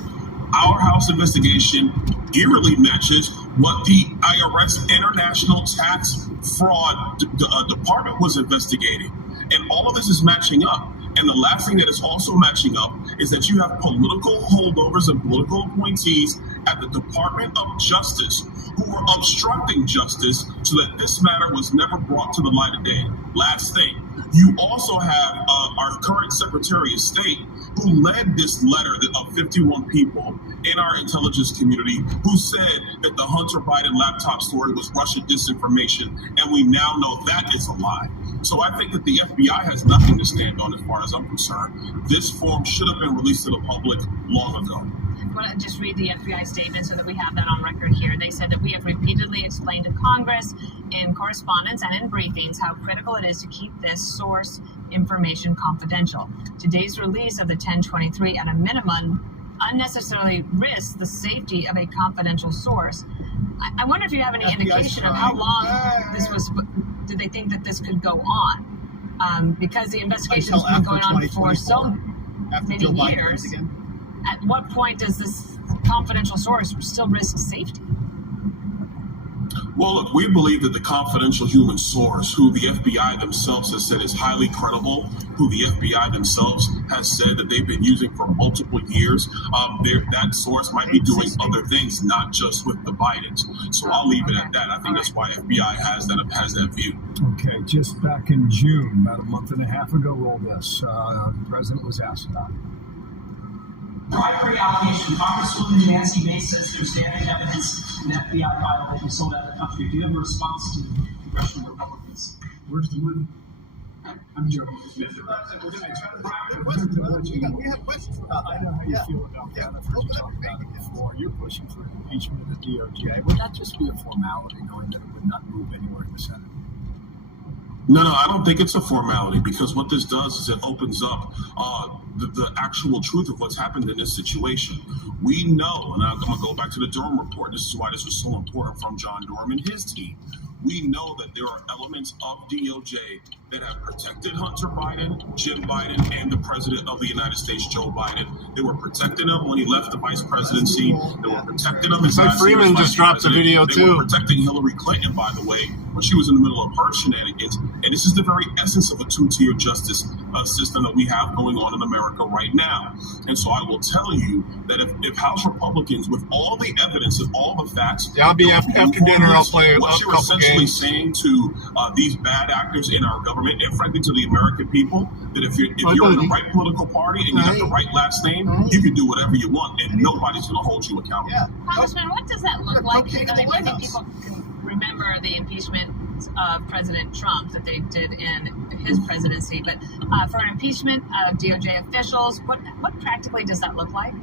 our House investigation eerily matches what the IRS International Tax Fraud Department was investigating. And all of this is matching up. And the last thing that is also matching up is that you have political holdovers and political appointees at the Department of Justice who were obstructing justice so that this matter was never brought to the light of day. Last thing, you also have our current Secretary of State who led this letter of 51 people in our intelligence community who said that the Hunter Biden laptop story was Russian disinformation, and we now know that is a lie. So I think that the FBI has nothing to stand on as far as I'm concerned. This form should have been released to the public long ago. I want to just read the FBI statement so that we have that on record here. They said that we have repeatedly explained to Congress in correspondence and in briefings how critical it is to keep this source information confidential. Today's release of the 1023 at a minimum unnecessarily risks the safety of a confidential source. I wonder if you have any indication of how long this was, did they think that this could go on? Because the investigation has been going on for so many years. At what point does this confidential source still risk safety? Well, look, we believe that the confidential human source, who the FBI themselves has said is highly credible, who the FBI themselves has said that they've been using for multiple years, that source might be doing other things, not just with the Bidens. So I'll leave it at that. I think that's why FBI has that view. Okay, just back in June, about a month and a half ago, roll this. The president was asked about it. Bribery allegation. Congresswoman Nancy Mace says there's damning evidence in the FBI file that was sold out of the country. Do you have a response to congressional Republicans? Where's the money? I'm joking. Mr. President, we're going to try to We have questions about I that. know how you feel about that. I've heard you talk about it before. You're pushing for impeachment of the DOJ. Would that just be a formality, knowing that it would not move anywhere in the Senate? No, I don't think it's a formality, because what this does is it opens up the actual truth of what's happened in this situation. We know, and I'm going to go back to the Durham report. This is why this was so important from John Durham and his team. We know that there are elements of DOJ that have protected Hunter Biden, Jim Biden, and the President of the United States, Joe Biden. They were protecting him when he left the vice presidency. They were protecting him. It's like Freeman just dropped the video, too. They were protecting Hillary Clinton, by the way, when she was in the middle of her shenanigans. And this is the very essence of a two-tier justice system that we have going on in America right now. And so I will tell you that if House Republicans, with all the evidence and all the facts, I'll be after dinner. I'll play what you're essentially saying to these bad actors in our government, and frankly to the American people, that if you're in the right political party and you have the right last name, you can do whatever you want, and nobody's going to hold you accountable. Yeah. Congressman, what does that look like? I mean, I think people can remember the impeachment of President Trump that they did in his presidency, but for an impeachment of DOJ officials, what practically does that look like?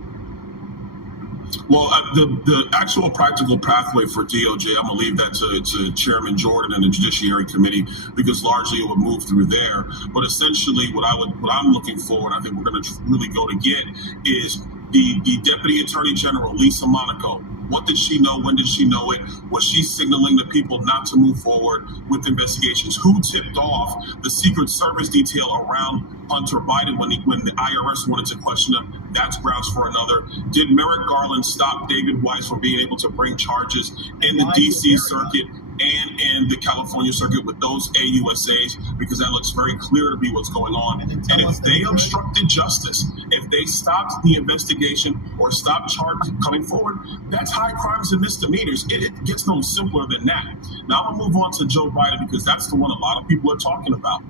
Well, the actual practical pathway for DOJ, I'm going to leave that to Chairman Jordan and the Judiciary Committee, because largely it would move through there. But essentially, what I'm looking for, and I think we're going to really go to get, is the Deputy Attorney General, Lisa Monaco. What did she know? When did she know it? Was she signaling to people not to move forward with investigations? Who tipped off the Secret Service detail around Hunter Biden when the IRS wanted to question him? That's grounds for another. Did Merrick Garland stop David Weiss from being able to bring charges in the D.C. circuit and in the California circuit with those AUSAs? Because that looks very clear to be what's going on. And if they obstructed justice, if they stopped the investigation or stopped charges coming forward, that's high crimes and misdemeanors. It gets no simpler than that. Now I'm going to move on to Joe Biden, because that's the one a lot of people are talking about.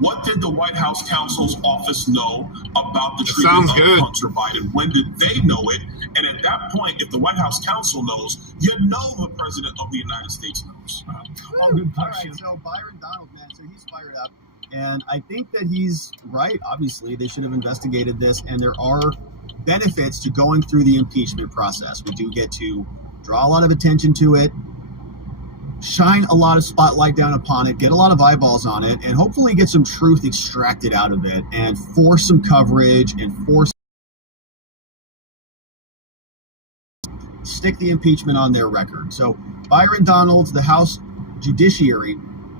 What did the White House counsel's office know about the treatment of Hunter Biden? When did they know it? And at that point, if the White House counsel knows, you know the President of the United States knows. All right, so Byron Donald, man, so he's fired up. And I think that he's right. Obviously, they should have investigated this. And there are benefits to going through the impeachment process. We do get to draw a lot of attention to it, shine a lot of spotlight down upon it, get a lot of eyeballs on it, and hopefully get some truth extracted out of it and force some coverage and stick the impeachment on their record. So Byron Donalds, the House Judiciary,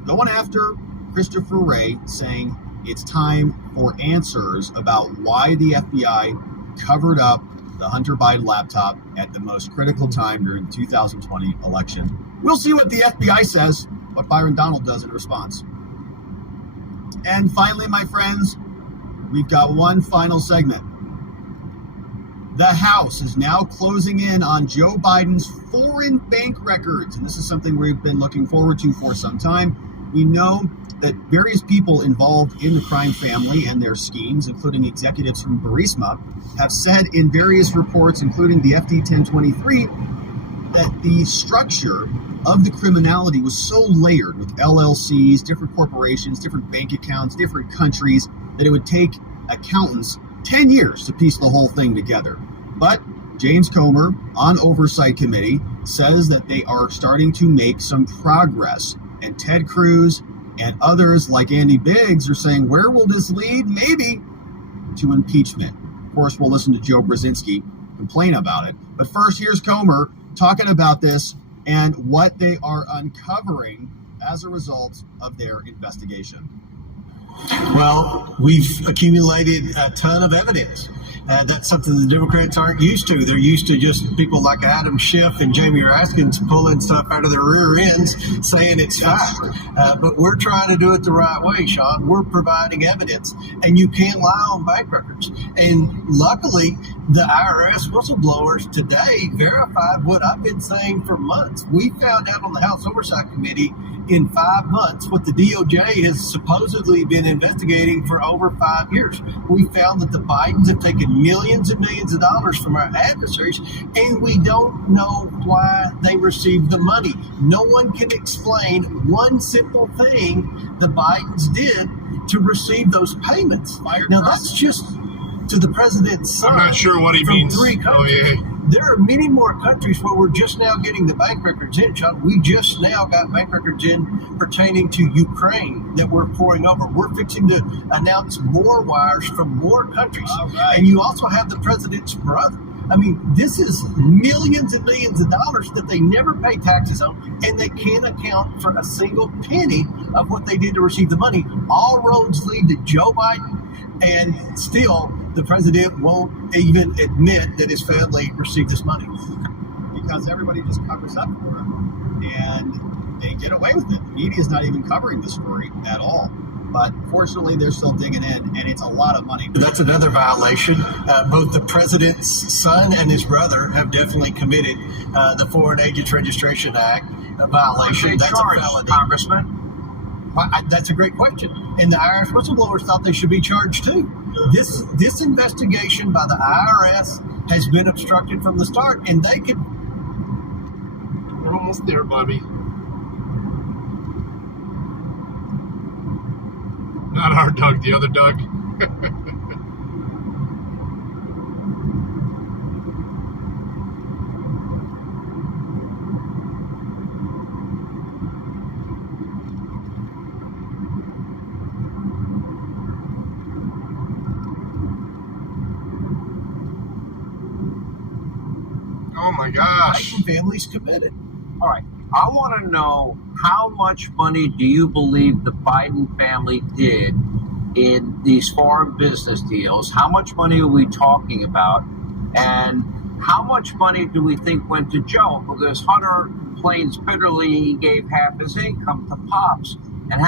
going after Christopher Wray, saying it's time for answers about why the FBI covered up the Hunter Biden laptop at the most critical time during the 2020 election. We'll see what the FBI says, what Byron Donald does in response. And finally, my friends, we've got one final segment. The House is now closing in on Joe Biden's foreign bank records, and this is something we've been looking forward to for some time. We know that various people involved in the crime family and their schemes, including executives from Burisma, have said in various reports, including the FD 1023, that the structure of the criminality was so layered with LLCs, different corporations, different bank accounts, different countries, that it would take accountants 10 years to piece the whole thing together. But James Comer on Oversight Committee says that they are starting to make some progress. And Ted Cruz and others like Andy Biggs are saying, where will this lead? Maybe to impeachment. Of course, we'll listen to Joe Brzezinski complain about it. But first, here's Comer talking about this and what they are uncovering as a result of their investigation. Well, we've accumulated a ton of evidence. That's something the Democrats aren't used to. They're used to just people like Adam Schiff and Jamie Raskins pulling stuff out of their rear ends saying it's fact. But we're trying to do it the right way, Sean. We're providing evidence, and you can't lie on bank records. And luckily, the IRS whistleblowers today verified what I've been saying for months. We found out on the House Oversight Committee in 5 months what the DOJ has supposedly been investigating for over 5 years. We found that the Bidens have taken millions and millions of dollars from our adversaries, and we don't know why they received the money. No one can explain one simple thing the Bidens did to receive those payments. Now, that's just to the president's son. I'm not sure what he means. 3 countries. There are many more countries where we're just now getting the bank records in, Sean. We just now got bank records in pertaining to Ukraine that we're pouring over. We're fixing to announce more wires from more countries. Right. And you also have the president's brother. I mean, this is millions and millions of dollars that they never pay taxes on, and they can't account for a single penny of what they did to receive the money. All roads lead to Joe Biden, and still the president won't even admit that his family received this money. Because everybody just covers up for him, and they get away with it. The media is not even covering the story at all. But fortunately, they're still digging in, and it's a lot of money. That's another violation. Both the president's son and his brother have definitely committed the Foreign Agents Registration Act violation. That's a felony. Congressman? Well, that's a great question. And the IRS whistleblowers thought they should be charged too. This investigation by the IRS has been obstructed from the start, and they could. We're almost there, Bobby. Not our Doug, the other Doug. Oh my gosh. Biden family's committed. All right. I want to know, how much money do you believe the Biden family did in these foreign business deals? How much money are we talking about? And how much money do we think went to Joe? Because Hunter complains bitterly he gave half his income to Pops. And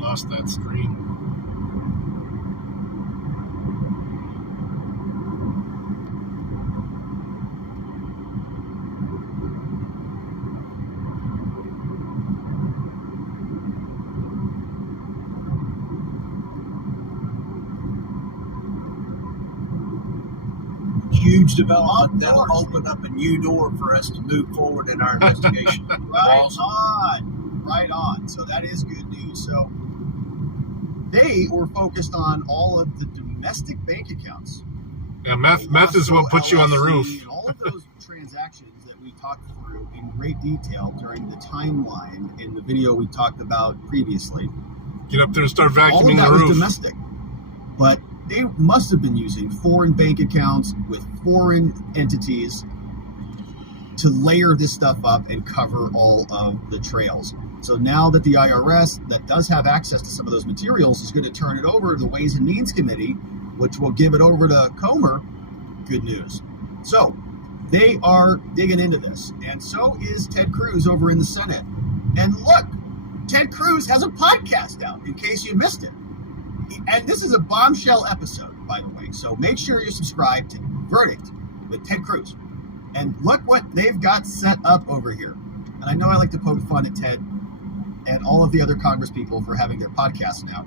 Lost that screen. Huge development that'll open up a new door for us to move forward in our investigation. Right on. So that is good news. So they were focused on all of the domestic bank accounts. Yeah, meth is what puts you on the roof. And all of those transactions that we talked through in great detail during the timeline in the video we talked about previously. Get up there and start vacuuming all of that the roof. Was domestic, but they must have been using foreign bank accounts with foreign entities to layer this stuff up and cover all of the trails. So now that the IRS, that does have access to some of those materials, is going to turn it over to the Ways and Means Committee, which will give it over to Comer, good news. So they are digging into this. And so is Ted Cruz over in the Senate. And look, Ted Cruz has a podcast out, in case you missed it. And this is a bombshell episode, by the way. So make sure you subscribe to Verdict with Ted Cruz. And look what they've got set up over here. And I know I like to poke fun at Ted and all of the other Congress people for having their podcasts now.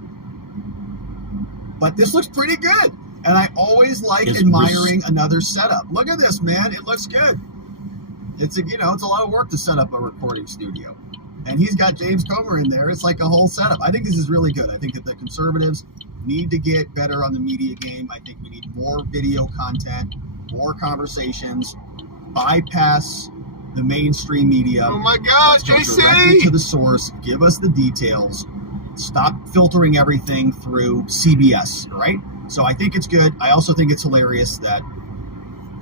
But this looks pretty good. And I always like admiring another setup. Look at this, man. It looks good. It's a lot of work to set up a recording studio. And he's got James Comer in there. It's like a whole setup. I think this is really good. I think that the conservatives need to get better on the media game. I think we need more video content, more conversations, bypass the mainstream media. Oh my God, Let's go directly to the source. Give us the details. Stop filtering everything through CBS, right? So I think it's good. I also think it's hilarious that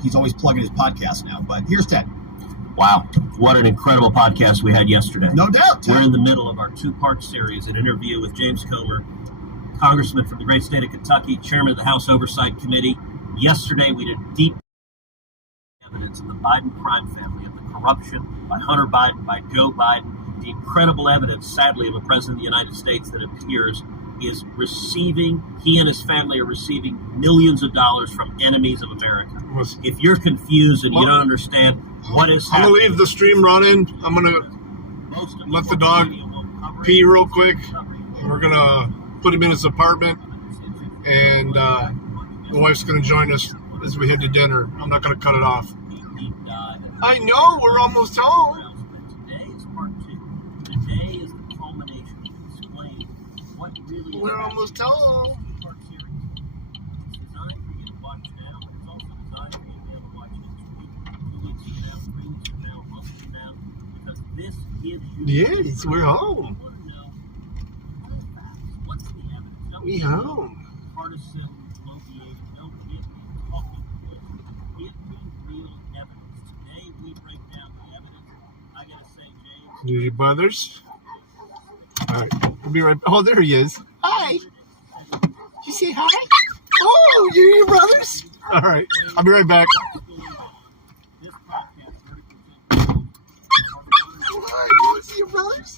he's always plugging his podcast now. But here's Ted. Wow, what an incredible podcast we had yesterday. No doubt, Ted. We're in the middle of our two-part series, an interview with James Comer, Congressman from the great state of Kentucky, chairman of the House Oversight Committee. Yesterday, we did deep evidence of the Biden crime family, of the corruption by Hunter Biden, by Joe Biden, the incredible evidence, sadly, of a president of the United States that appears is receiving, he and his family are receiving millions of dollars from enemies of America. If you're confused and you don't understand what is happening. I'm going to leave the stream running. I'm going to let the dog pee real quick. We're going to put him in his apartment, and the wife's going to join us as we head to dinner. I'm not going to cut it off. I know, we're almost home. Today is part 2. Today is the culmination to explain what really We're almost home. It's designed for you to watch now, but it's also designed for you to be able to watch next week, 2 weeks from now, 3 weeks from now, a month from now, because this gives you... Yes, we're home. You want to know what are the facts, what's the evidence. We home. Partisan, bloviated, don't get me talking points. Give me real evidence. Today we break down the evidence. I gotta say, James... Do your brothers? All right, we'll be right back. Oh, there he is. Hi. Did you say hi? Oh, you're your brothers? All right, I'll be right back. Hi, you want to see your brothers?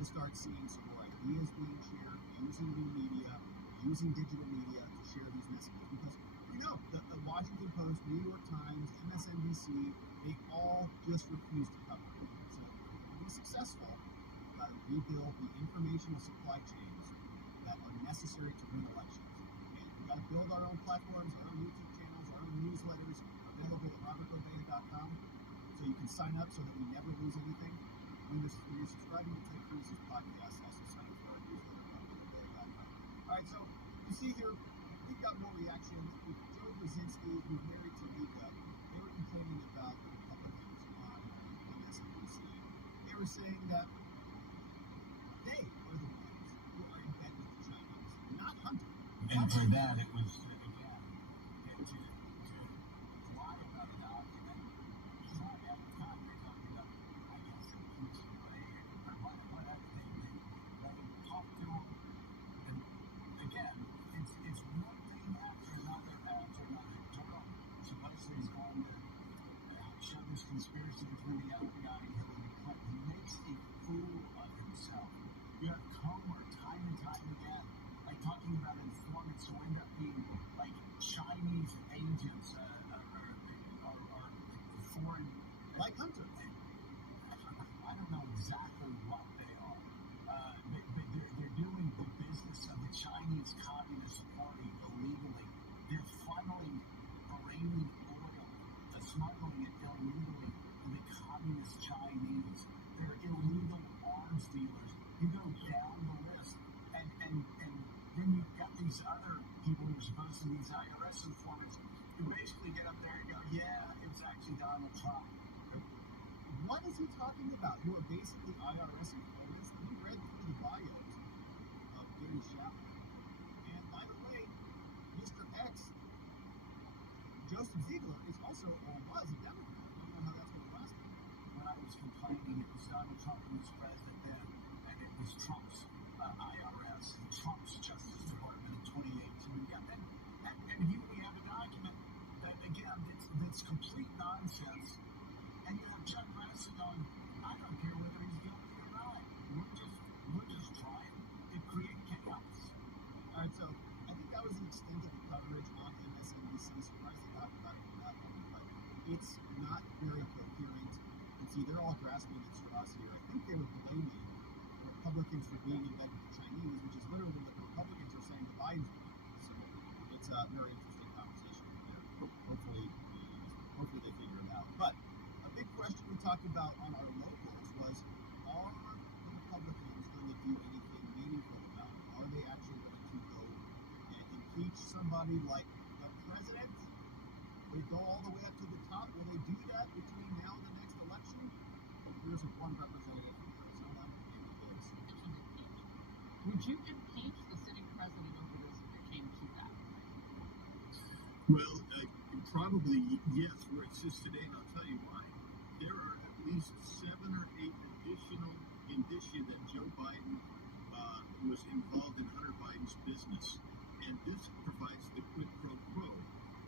Start seeing some more ideas being shared using new media, using digital media to share these messages. Because you know, the Washington Post, New York Times, MSNBC, they all just refuse to cover it. So to be successful, we've got to rebuild the information supply chains that are necessary to win elections. And we've got to build our own platforms, our own YouTube channels, our own newsletters available at robertgobea.com, so you can sign up so that we never lose anything. When you're subscribing to Ted Cruz's podcast, also sign up for our newsletter at robertgobea.com. All right, so you see here, we've got more reactions. With Joe Brzezinski, who's married to Mika, they were complaining about the Republicans on MSNBC. They were saying that they are the ones who are in bed with the Chinese, not Hunter. And for that, it was, again, to lie about a document. It's not at the time they're talking about, I guess, impeachment, or whatever they do. They talk to them. And again, it's one thing after another after another. Durham supposedly is going to show this conspiracy between the FBI and Hillary Clinton. He makes a fool of himself. You have Comer time and time again, like talking about informants who end up being like Chinese agents or foreign, like Hunter. I don't know exactly what they are, but they're doing the business of the Chinese Communist Party illegally. They're funneling Iranian oil, smuggling it illegally to the Communist Chinese. They're illegal arms dealers. You go down the list, and then you've got these other people who are supposed to be these IRS informants who basically get up there and go, yeah, it was actually Donald Trump. What is he talking about? Who are basically IRS informants? We read through the bios of Gary Shapiro. And by the way, Mr. X, Joseph Ziegler, is also or was a Democrat. I don't know how that's going to last. When I was complaining, it was Donald Trump who was president then, and it was Trump's IRS and Trump's Justice Department in 2018. Yeah, and here we have a document that, again, it's complete nonsense. And you have Chuck Grassley going, I don't care whether he's guilty or not. We're just trying to create chaos. All right, so I think that was the extent of the coverage on MSNBC. So all grasping at straws here. I think they were blaming the Republicans for being in bed with the Chinese, which is literally what the Republicans are saying to Biden's doing. So it's a very interesting conversation there. Hopefully they figure it out. But a big question we talked about on our locals was, are the Republicans going to do anything meaningful about it? Are they actually going to go and impeach somebody like the president? Will they go all the way up to the top? Will they do that between now and the next election? Here's one representative from Arizona. Would you impeach the sitting president over this if it came to that? Well, probably yes, where it sits today, and I'll tell you why. There are at least 7 or 8 additional indicia that Joe Biden was involved in Hunter Biden's business, and this provides the quid pro quo.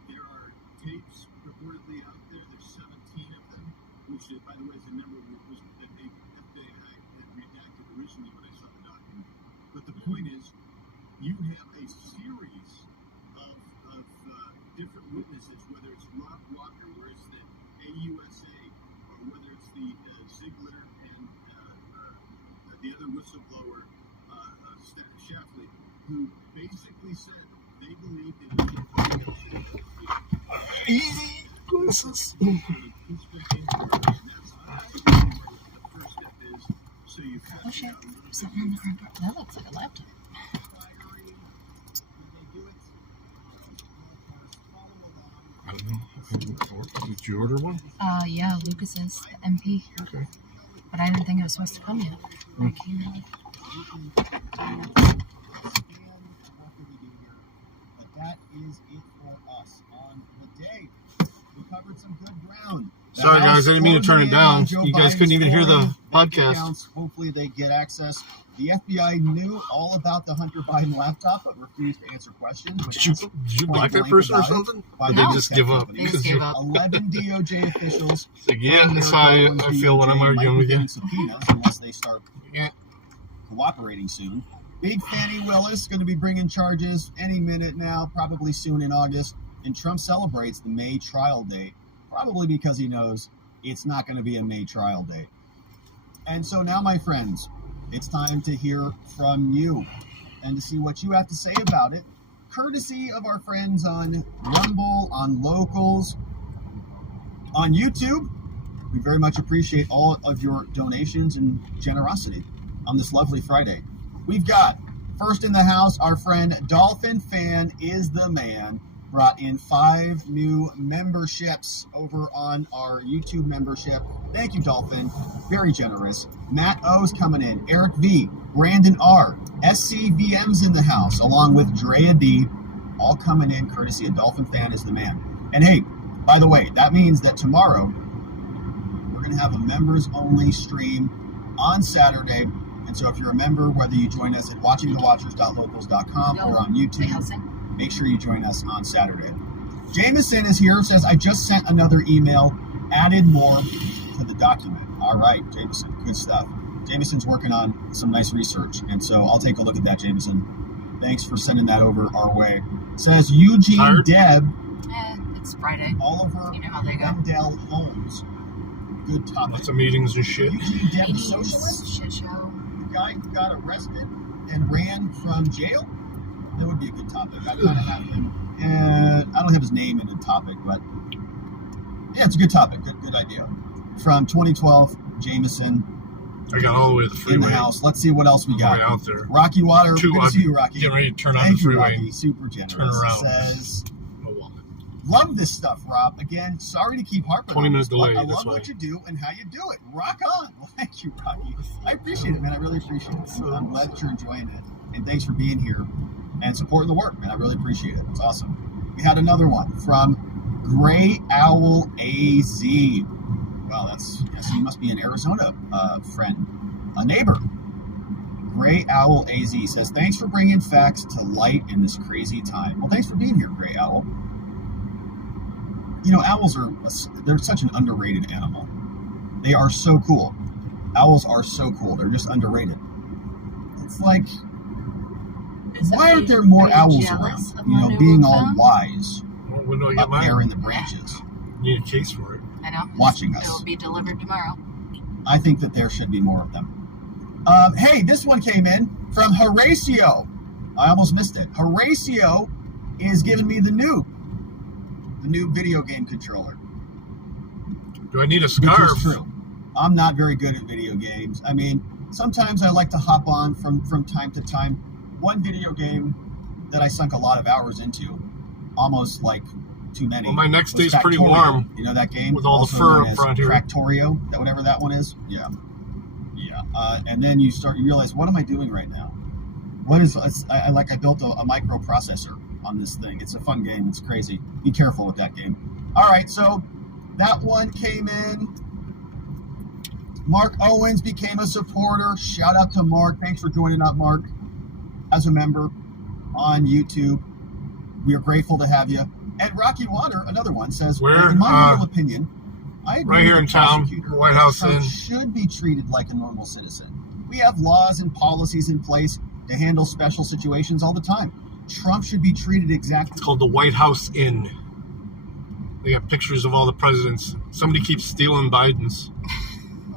There are tapes reportedly out there. There's 17 of them, which, by the way, is the number that the FBI had redacted originally when I saw the document. But the point is, you have a series of different witnesses, whether it's Rob Walker, where it's the AUSA, or whether it's the Ziegler and the other whistleblower, Shafley, who basically said they believed it was easy glasses. The first step is, so you Oh shit, something on the front door. That looks like a laptop. I don't know. Did you order one? Yeah, Lucas's, the MP. Okay. But I didn't think it was supposed to come yet. It came in. But that is it for us on the day. We covered some good ground. Sorry, guys, I didn't mean to turn it down. You guys couldn't even hear the podcast. Accounts. Hopefully they get access. The FBI knew all about the Hunter Biden laptop, but refused to answer questions. Did you block that person or something? Or they just give up? They just give up. 11 DOJ officials. Like, yeah, that's how I feel when I'm arguing with you. Subpoenas unless they start cooperating soon. Big Fannie Willis going to be bringing charges any minute now, probably soon in August. And Trump celebrates the May trial date, probably because he knows it's not going to be a May trial date. And so now, my friends, it's time to hear from you and to see what you have to say about it, courtesy of our friends on Rumble, on Locals, on YouTube. We very much appreciate all of your donations and generosity on this lovely Friday. We've got, first in the house, our friend Dolphin Fan is the Man. Brought in 5 new memberships over on our YouTube membership. Thank you, Dolphin. Very generous. Matt O's coming in. Eric V. Brandon R. SCVM's in the house, along with Drea D. All coming in courtesy of Dolphin Fan is the Man. And hey, by the way, that means that tomorrow we're going to have a members-only stream on Saturday. And so if you're a member, whether you join us at watchingthewatchers.locals.com or on YouTube, make sure you join us on Saturday. Jameson is here, says, I just sent another email, added more to the document. All right, Jameson, good stuff. Jameson's working on some nice research, and so I'll take a look at that, Jameson. Thanks for sending that over our way. Says Eugene Deb. It's Friday. Oliver you know how they go. Wendell Holmes. Good topic. Lots of meetings and shit. Eugene Deb, the socialist? Shit show. The guy who got arrested and ran from jail? That would be a good topic. I kind of have him. I don't have his name in the topic, but yeah, it's a good topic. Good idea. From 2012, Jameson. I got all the way to the freeway. In the house. Let's see what else we got. Way out there. Rocky Water. Good to see you, Rocky. Getting ready to turn on Thank the freeway. You, Rocky. Super generous. Turn around. Says, love this stuff, Rob. Again, sorry to keep harping 20 on minutes this, delay. I love what you do and how you do it. Rock on. Thank you, Rocky. I appreciate it, man. I really appreciate it. I'm glad that you're enjoying it. And thanks for being here and supporting the work, man. I really appreciate it. It's awesome. We had another one from Gray Owl AZ. Well, that's, yes, he must be an Arizona friend, a neighbor. Gray Owl AZ says, thanks for bringing facts to light in this crazy time. Well, thanks for being here, Gray Owl. You know, owls they're such an underrated animal. They are so cool. Owls are so cool. They're just underrated. It's like, why aren't there more owls around? You know, being all wise When do I get up mine? there in the branches, Need a case for it. I know. watching us. It will be delivered tomorrow. I think that there should be more of them. Hey, this one came in from Horatio. I almost missed it. Horatio is giving me the new video game controller. Do I need a scarf? Which is true. I'm not very good at video games. I mean, sometimes I like to hop on from time to time. One video game that I sunk a lot of hours into, almost like too many. Well, my next day's pretty Factorio. warm. You know that game? With all Also the fur known up as front here. Factorio, that whatever that one is? Yeah. And then you realize, what am I doing right now? What is, I built a microprocessor on this thing. It's a fun game. It's crazy. Be careful with that game. All right, so that one came in. Mark Owens became a supporter. Shout out to Mark. Thanks for joining up, Mark, as a member on YouTube. We are grateful to have you. And Rocky Water, another one, says, Where? in my humble opinion, I agree Right here with in the town, prosecutor. White House Trump Inn. should be treated like a normal citizen. We have laws and policies in place to handle special situations all the time. Trump should be treated exactly. It's called the White House Inn. They got pictures of all the presidents. Somebody keeps stealing Biden's.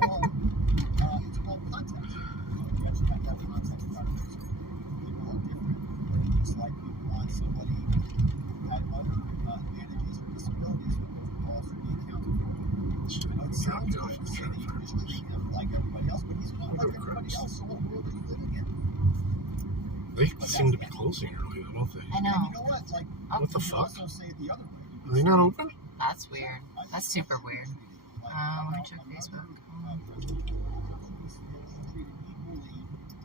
It's called context. You actually have to have context about it. People are different. It's like you want somebody who had other advantages or disabilities, but those will also be accounted for. I know it sounds good to say that you just treat him like everybody else, but he's not like everybody else. So what world are you living in? They seem to be closing early, don't they? I know. You know what? Like, What the fuck? also say it the other way. Are they not open? That's weird. That's super weird. Let me check Facebook. Treated equally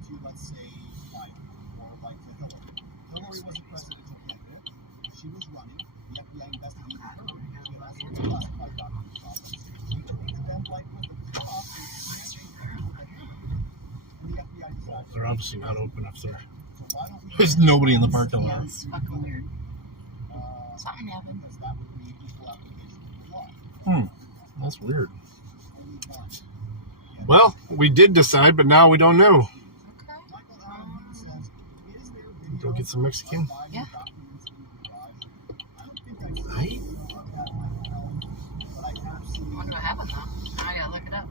to, let's say, Biden or like to Hillary. Hillary was a presidential candidate. She was running. The FBI investigated her. She had all sorts of classified document problems. We deleted them like with the off and the FBI decided. They're obviously not open if they're. So why don't we? There's nobody in the parking Yeah, lot. it's fucking weird. Something happened. Because that would be equal application of the law. That's weird. Well, we did decide, but now we don't know. Go get some Mexican. Yeah. Right? I wonder what happened though. I gotta look it up.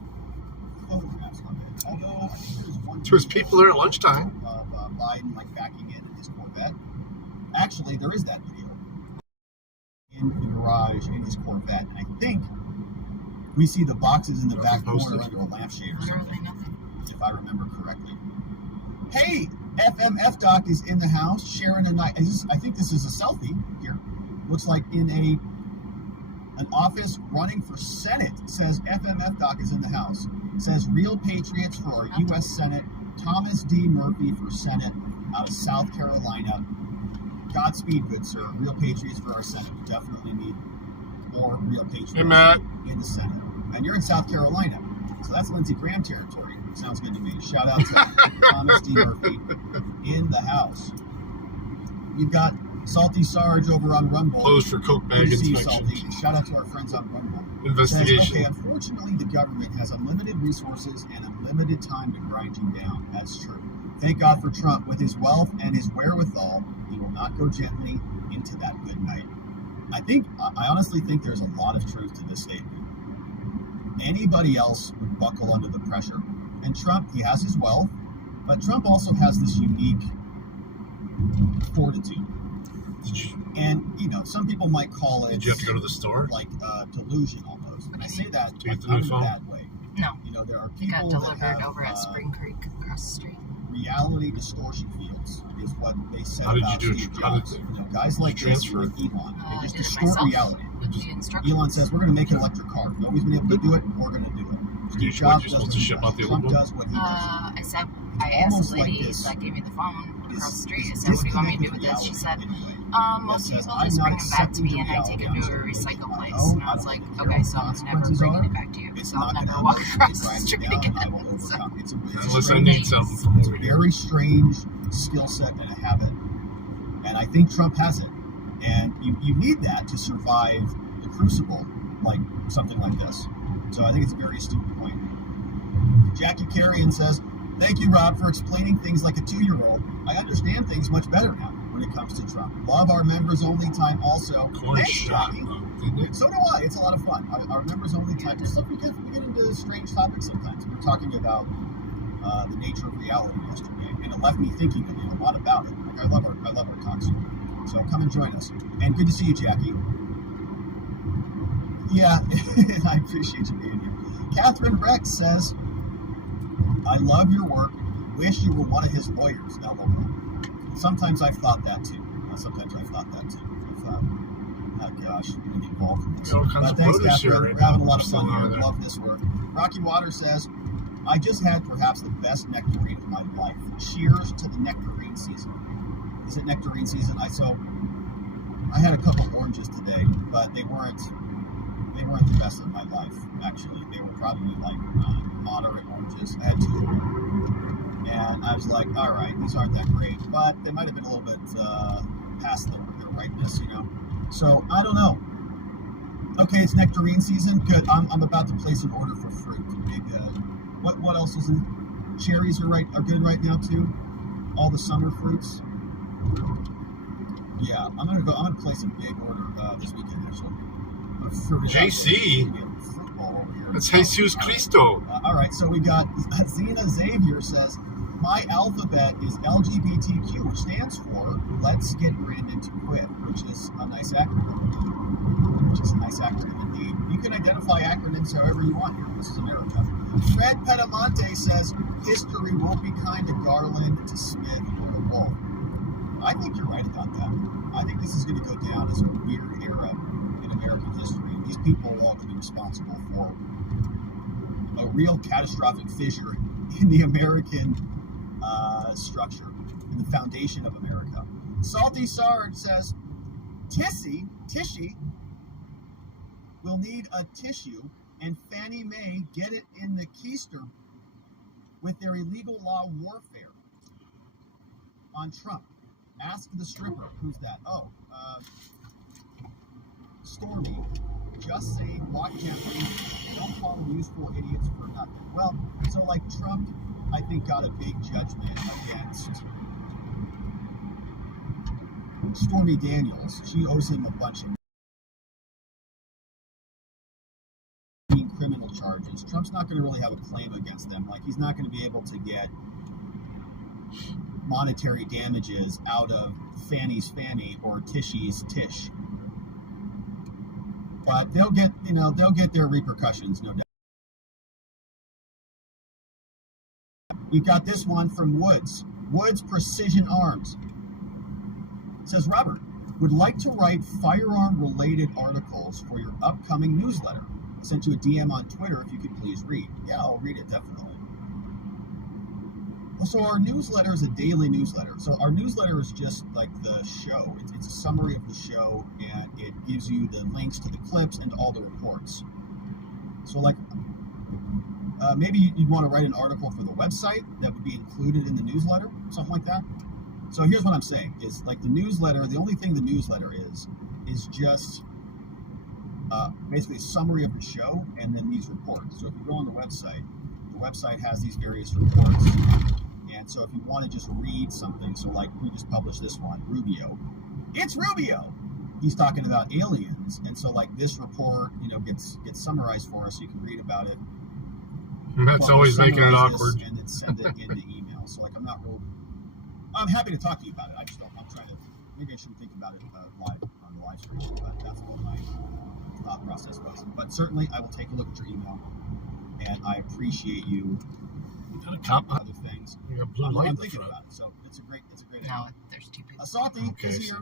There's people there at lunchtime. Biden like backing in his Corvette. Actually, there is that video in the garage in his Corvette, and I think we see the boxes in the back corner under a lampshade or something, if I remember correctly. Hey, FMF Doc is in the house sharing a night. I think this is a selfie here. Looks like in an office running for Senate. It says FMF Doc is in the house. It says Real Patriots for our U.S. Senate. Thomas D. Murphy for Senate out of South Carolina. Godspeed, good sir. Real Patriots for our Senate. We definitely need more Real Patriots Hey, Matt. in the Senate. And you're in South Carolina, so that's Lindsey Graham territory. Sounds good to me. Shout out to Thomas D. Murphy in the house. We've got Salty Sarge over on Rumble. Closed for Coke bag Good to see you, inspection. Salty. Shout out to our friends on Rumble. Investigation. Says, okay, unfortunately, the government has unlimited resources and unlimited time to grind you down. That's true. Thank God for Trump. With his wealth and his wherewithal, he will not go gently into that good night. I honestly think there's a lot of truth to this statement. Anybody else would buckle under the pressure. And Trump, he has his wealth, but Trump also has this unique fortitude. And, some people might call it... Did you have to go to the store? Like delusion almost. And I say that To get the not new in a phone? bad way. No. There are Got people delivered that have, over at Spring Creek across the street. reality distortion fields is what they said How did about you do it? Steve How did Jobs. Guys like this transfer with Elon, they just Did it distort myself reality. with the instructions. Elon says, we're going to make an electric car. Nobody's been able to do it. We're going to do it. Steve Jobs does what he ship out does. the Trump aluminum? does what he does. I asked almost the lady like this- that gave me the phone across the street. I this said, what do you want me to do disconnect with this? She with said, reality most says, people I'm just not bring them back to accepting me the and I take them reality. to a I'm recycle place. no, And I was like, okay, so I'm never bringing it back to you. It's So I'll not never gonna walk let across you the grind street it down. I again. will So, overcome. It's Unless I need something from It's over a here. very strange skill set and a habit. And I think Trump has it. And you need that to survive the crucible, like something like this. So I think it's a very astute point. Jackie Carrion says, thank you, Rob, for explaining things like a 2-year-old. I understand things much better now when it comes to Trump. Love our members only time also. Corn Thanks, shot. Jackie. didn't it? So do I. It's a lot of fun. Our members only type. Just look, we get into strange topics sometimes. We were talking about the nature of reality yesterday, and it left me thinking a lot about it. Like I love our talks. So come and join us. And good to see you, Jackie. Yeah, I appreciate you being here. Catherine Rex says, I love your work. Wish you were one of his lawyers. LOL. Sometimes I've thought that too. I thought, oh gosh, I'm going to get involved in this. Thanks, Catherine. We're having a lot of fun here. Love this work. Rocky Water says, I just had perhaps the best nectarine of my life. Cheers to the nectarine season. Is it nectarine season? I had a couple oranges today, but they weren't the best of my life, actually. They were probably like moderate oranges. I had two. And I was like, all right, these aren't that great, but they might have been a little bit past their ripeness, So I don't know. Okay, it's nectarine season. Good. I'm about to place an order for fruit. Big. What else is it? Cherries are good right now too. All the summer fruits. Yeah, I'm gonna place a big order this weekend actually. JC. It's Jesus Cristo. All right, so we got Zena Xavier says, my alphabet is LGBTQ, which stands for Let's Get Brandon to Quit, which is a nice acronym. Indeed. You can identify acronyms however you want here. This is America. Fred Pedamonte says, history won't be kind to Garland, to Smith, or to Wolf. I think you're right about that. I think this is going to go down as a weird era in American history. These people are all going to be responsible for a real catastrophic fissure in the American structure, in the foundation of America. Salty Sarge says, Tishy will need a tissue, and Fannie Mae get it in the keister with their illegal law warfare on Trump. Ask the stripper. Who's that? Oh, Stormy. Just saying, walk gently. Don't call them useful idiots for nothing. Well, so like Trump, I think, got a big judgment against Stormy Daniels. She owes him a bunch of criminal charges. Trump's not going to really have a claim against them. Like, he's not going to be able to get monetary damages out of Fannie's Fannie or Tishy's Tish. But they'll get their repercussions, no doubt. We've got this one from Woods Precision Arms. It says, Robert, would like to write firearm-related articles for your upcoming newsletter. I sent you a DM on Twitter if you could please read. Yeah, I'll read it, definitely. So our newsletter is a daily newsletter. So our newsletter is just like the show. It's a summary of the show, and it gives you the links to the clips and all the reports. So like, maybe you'd want to write an article for the website that would be included in the newsletter, something like that. So here's what I'm saying, is like the newsletter, the only thing the newsletter is just basically a summary of the show and then these reports. So if you go on the website has these various reports. And so if you want to just read something, so like we just published this one, Rubio. It's Rubio! He's talking about aliens. And so like this report, gets summarized for us so you can read about it. That's always making it awkward. And then send it in the email. So like I'm happy to talk to you about it. I'm trying to, maybe I shouldn't think about it live on the live stream, but that's what my thought process was. But certainly I will take a look at your email, and I appreciate you. Other things. You got blue light I'm in the thinking front. about it. So it's a great No, there's two people. Salty is here.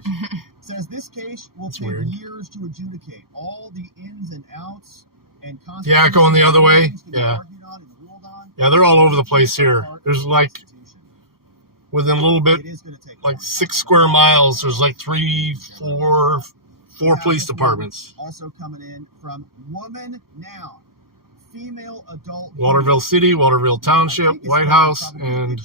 Says this case will take years to adjudicate. All the ins and outs and yeah, going the other way. Yeah. Yeah, they're all over the place here. There's like within a little bit, like 6 square miles, there's like 4 police departments. Also coming in from Woman Now. Female adult. Waterville City, Waterville Township, White House, and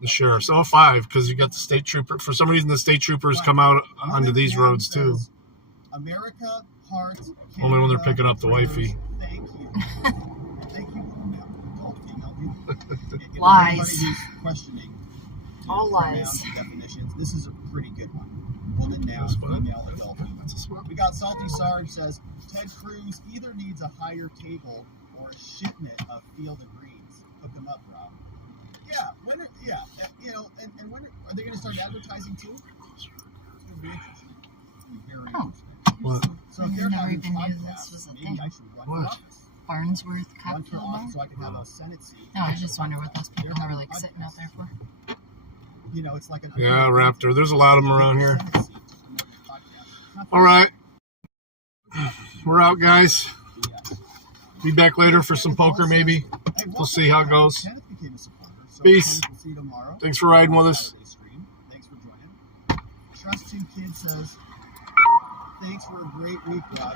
the sheriff's. All 5, because you got the state trooper. For some reason, the state troopers come out onto these roads too. America, Heart, only when they're picking up the wifey. Thank you. Thank you. Lies. Questioning all lies. Definitions. This is a pretty good one. Woman Now, female adult female. That's a swap. We got Salty Sarge says Ted Cruz either needs a higher table or a shipment of Field of Greens. Hook them up, Rob. Yeah, when are, yeah, you know, and when are they going to start advertising too? It's going to be interesting. Very interesting. What? So I if they're never having even knew podcasts, this was a maybe thing. I should run for What? office. Farnsworth Run for cocktail bar? office so I can have a Senate seat. No, I just wonder what those people They're are like having sitting out there for. You know, it's like an Yeah, Raptor. There's a lot of them around here. Senate seat to promote their podcast. All right. We're out, guys. Be back later for some poker, maybe. We'll see how it goes. Kenneth became a supporter, so Peace. Kenneth, we'll see you tomorrow. Thanks for riding with us. Saturday stream. Thanks for joining. Trust 2 Kid says, thanks for a great week, Rob.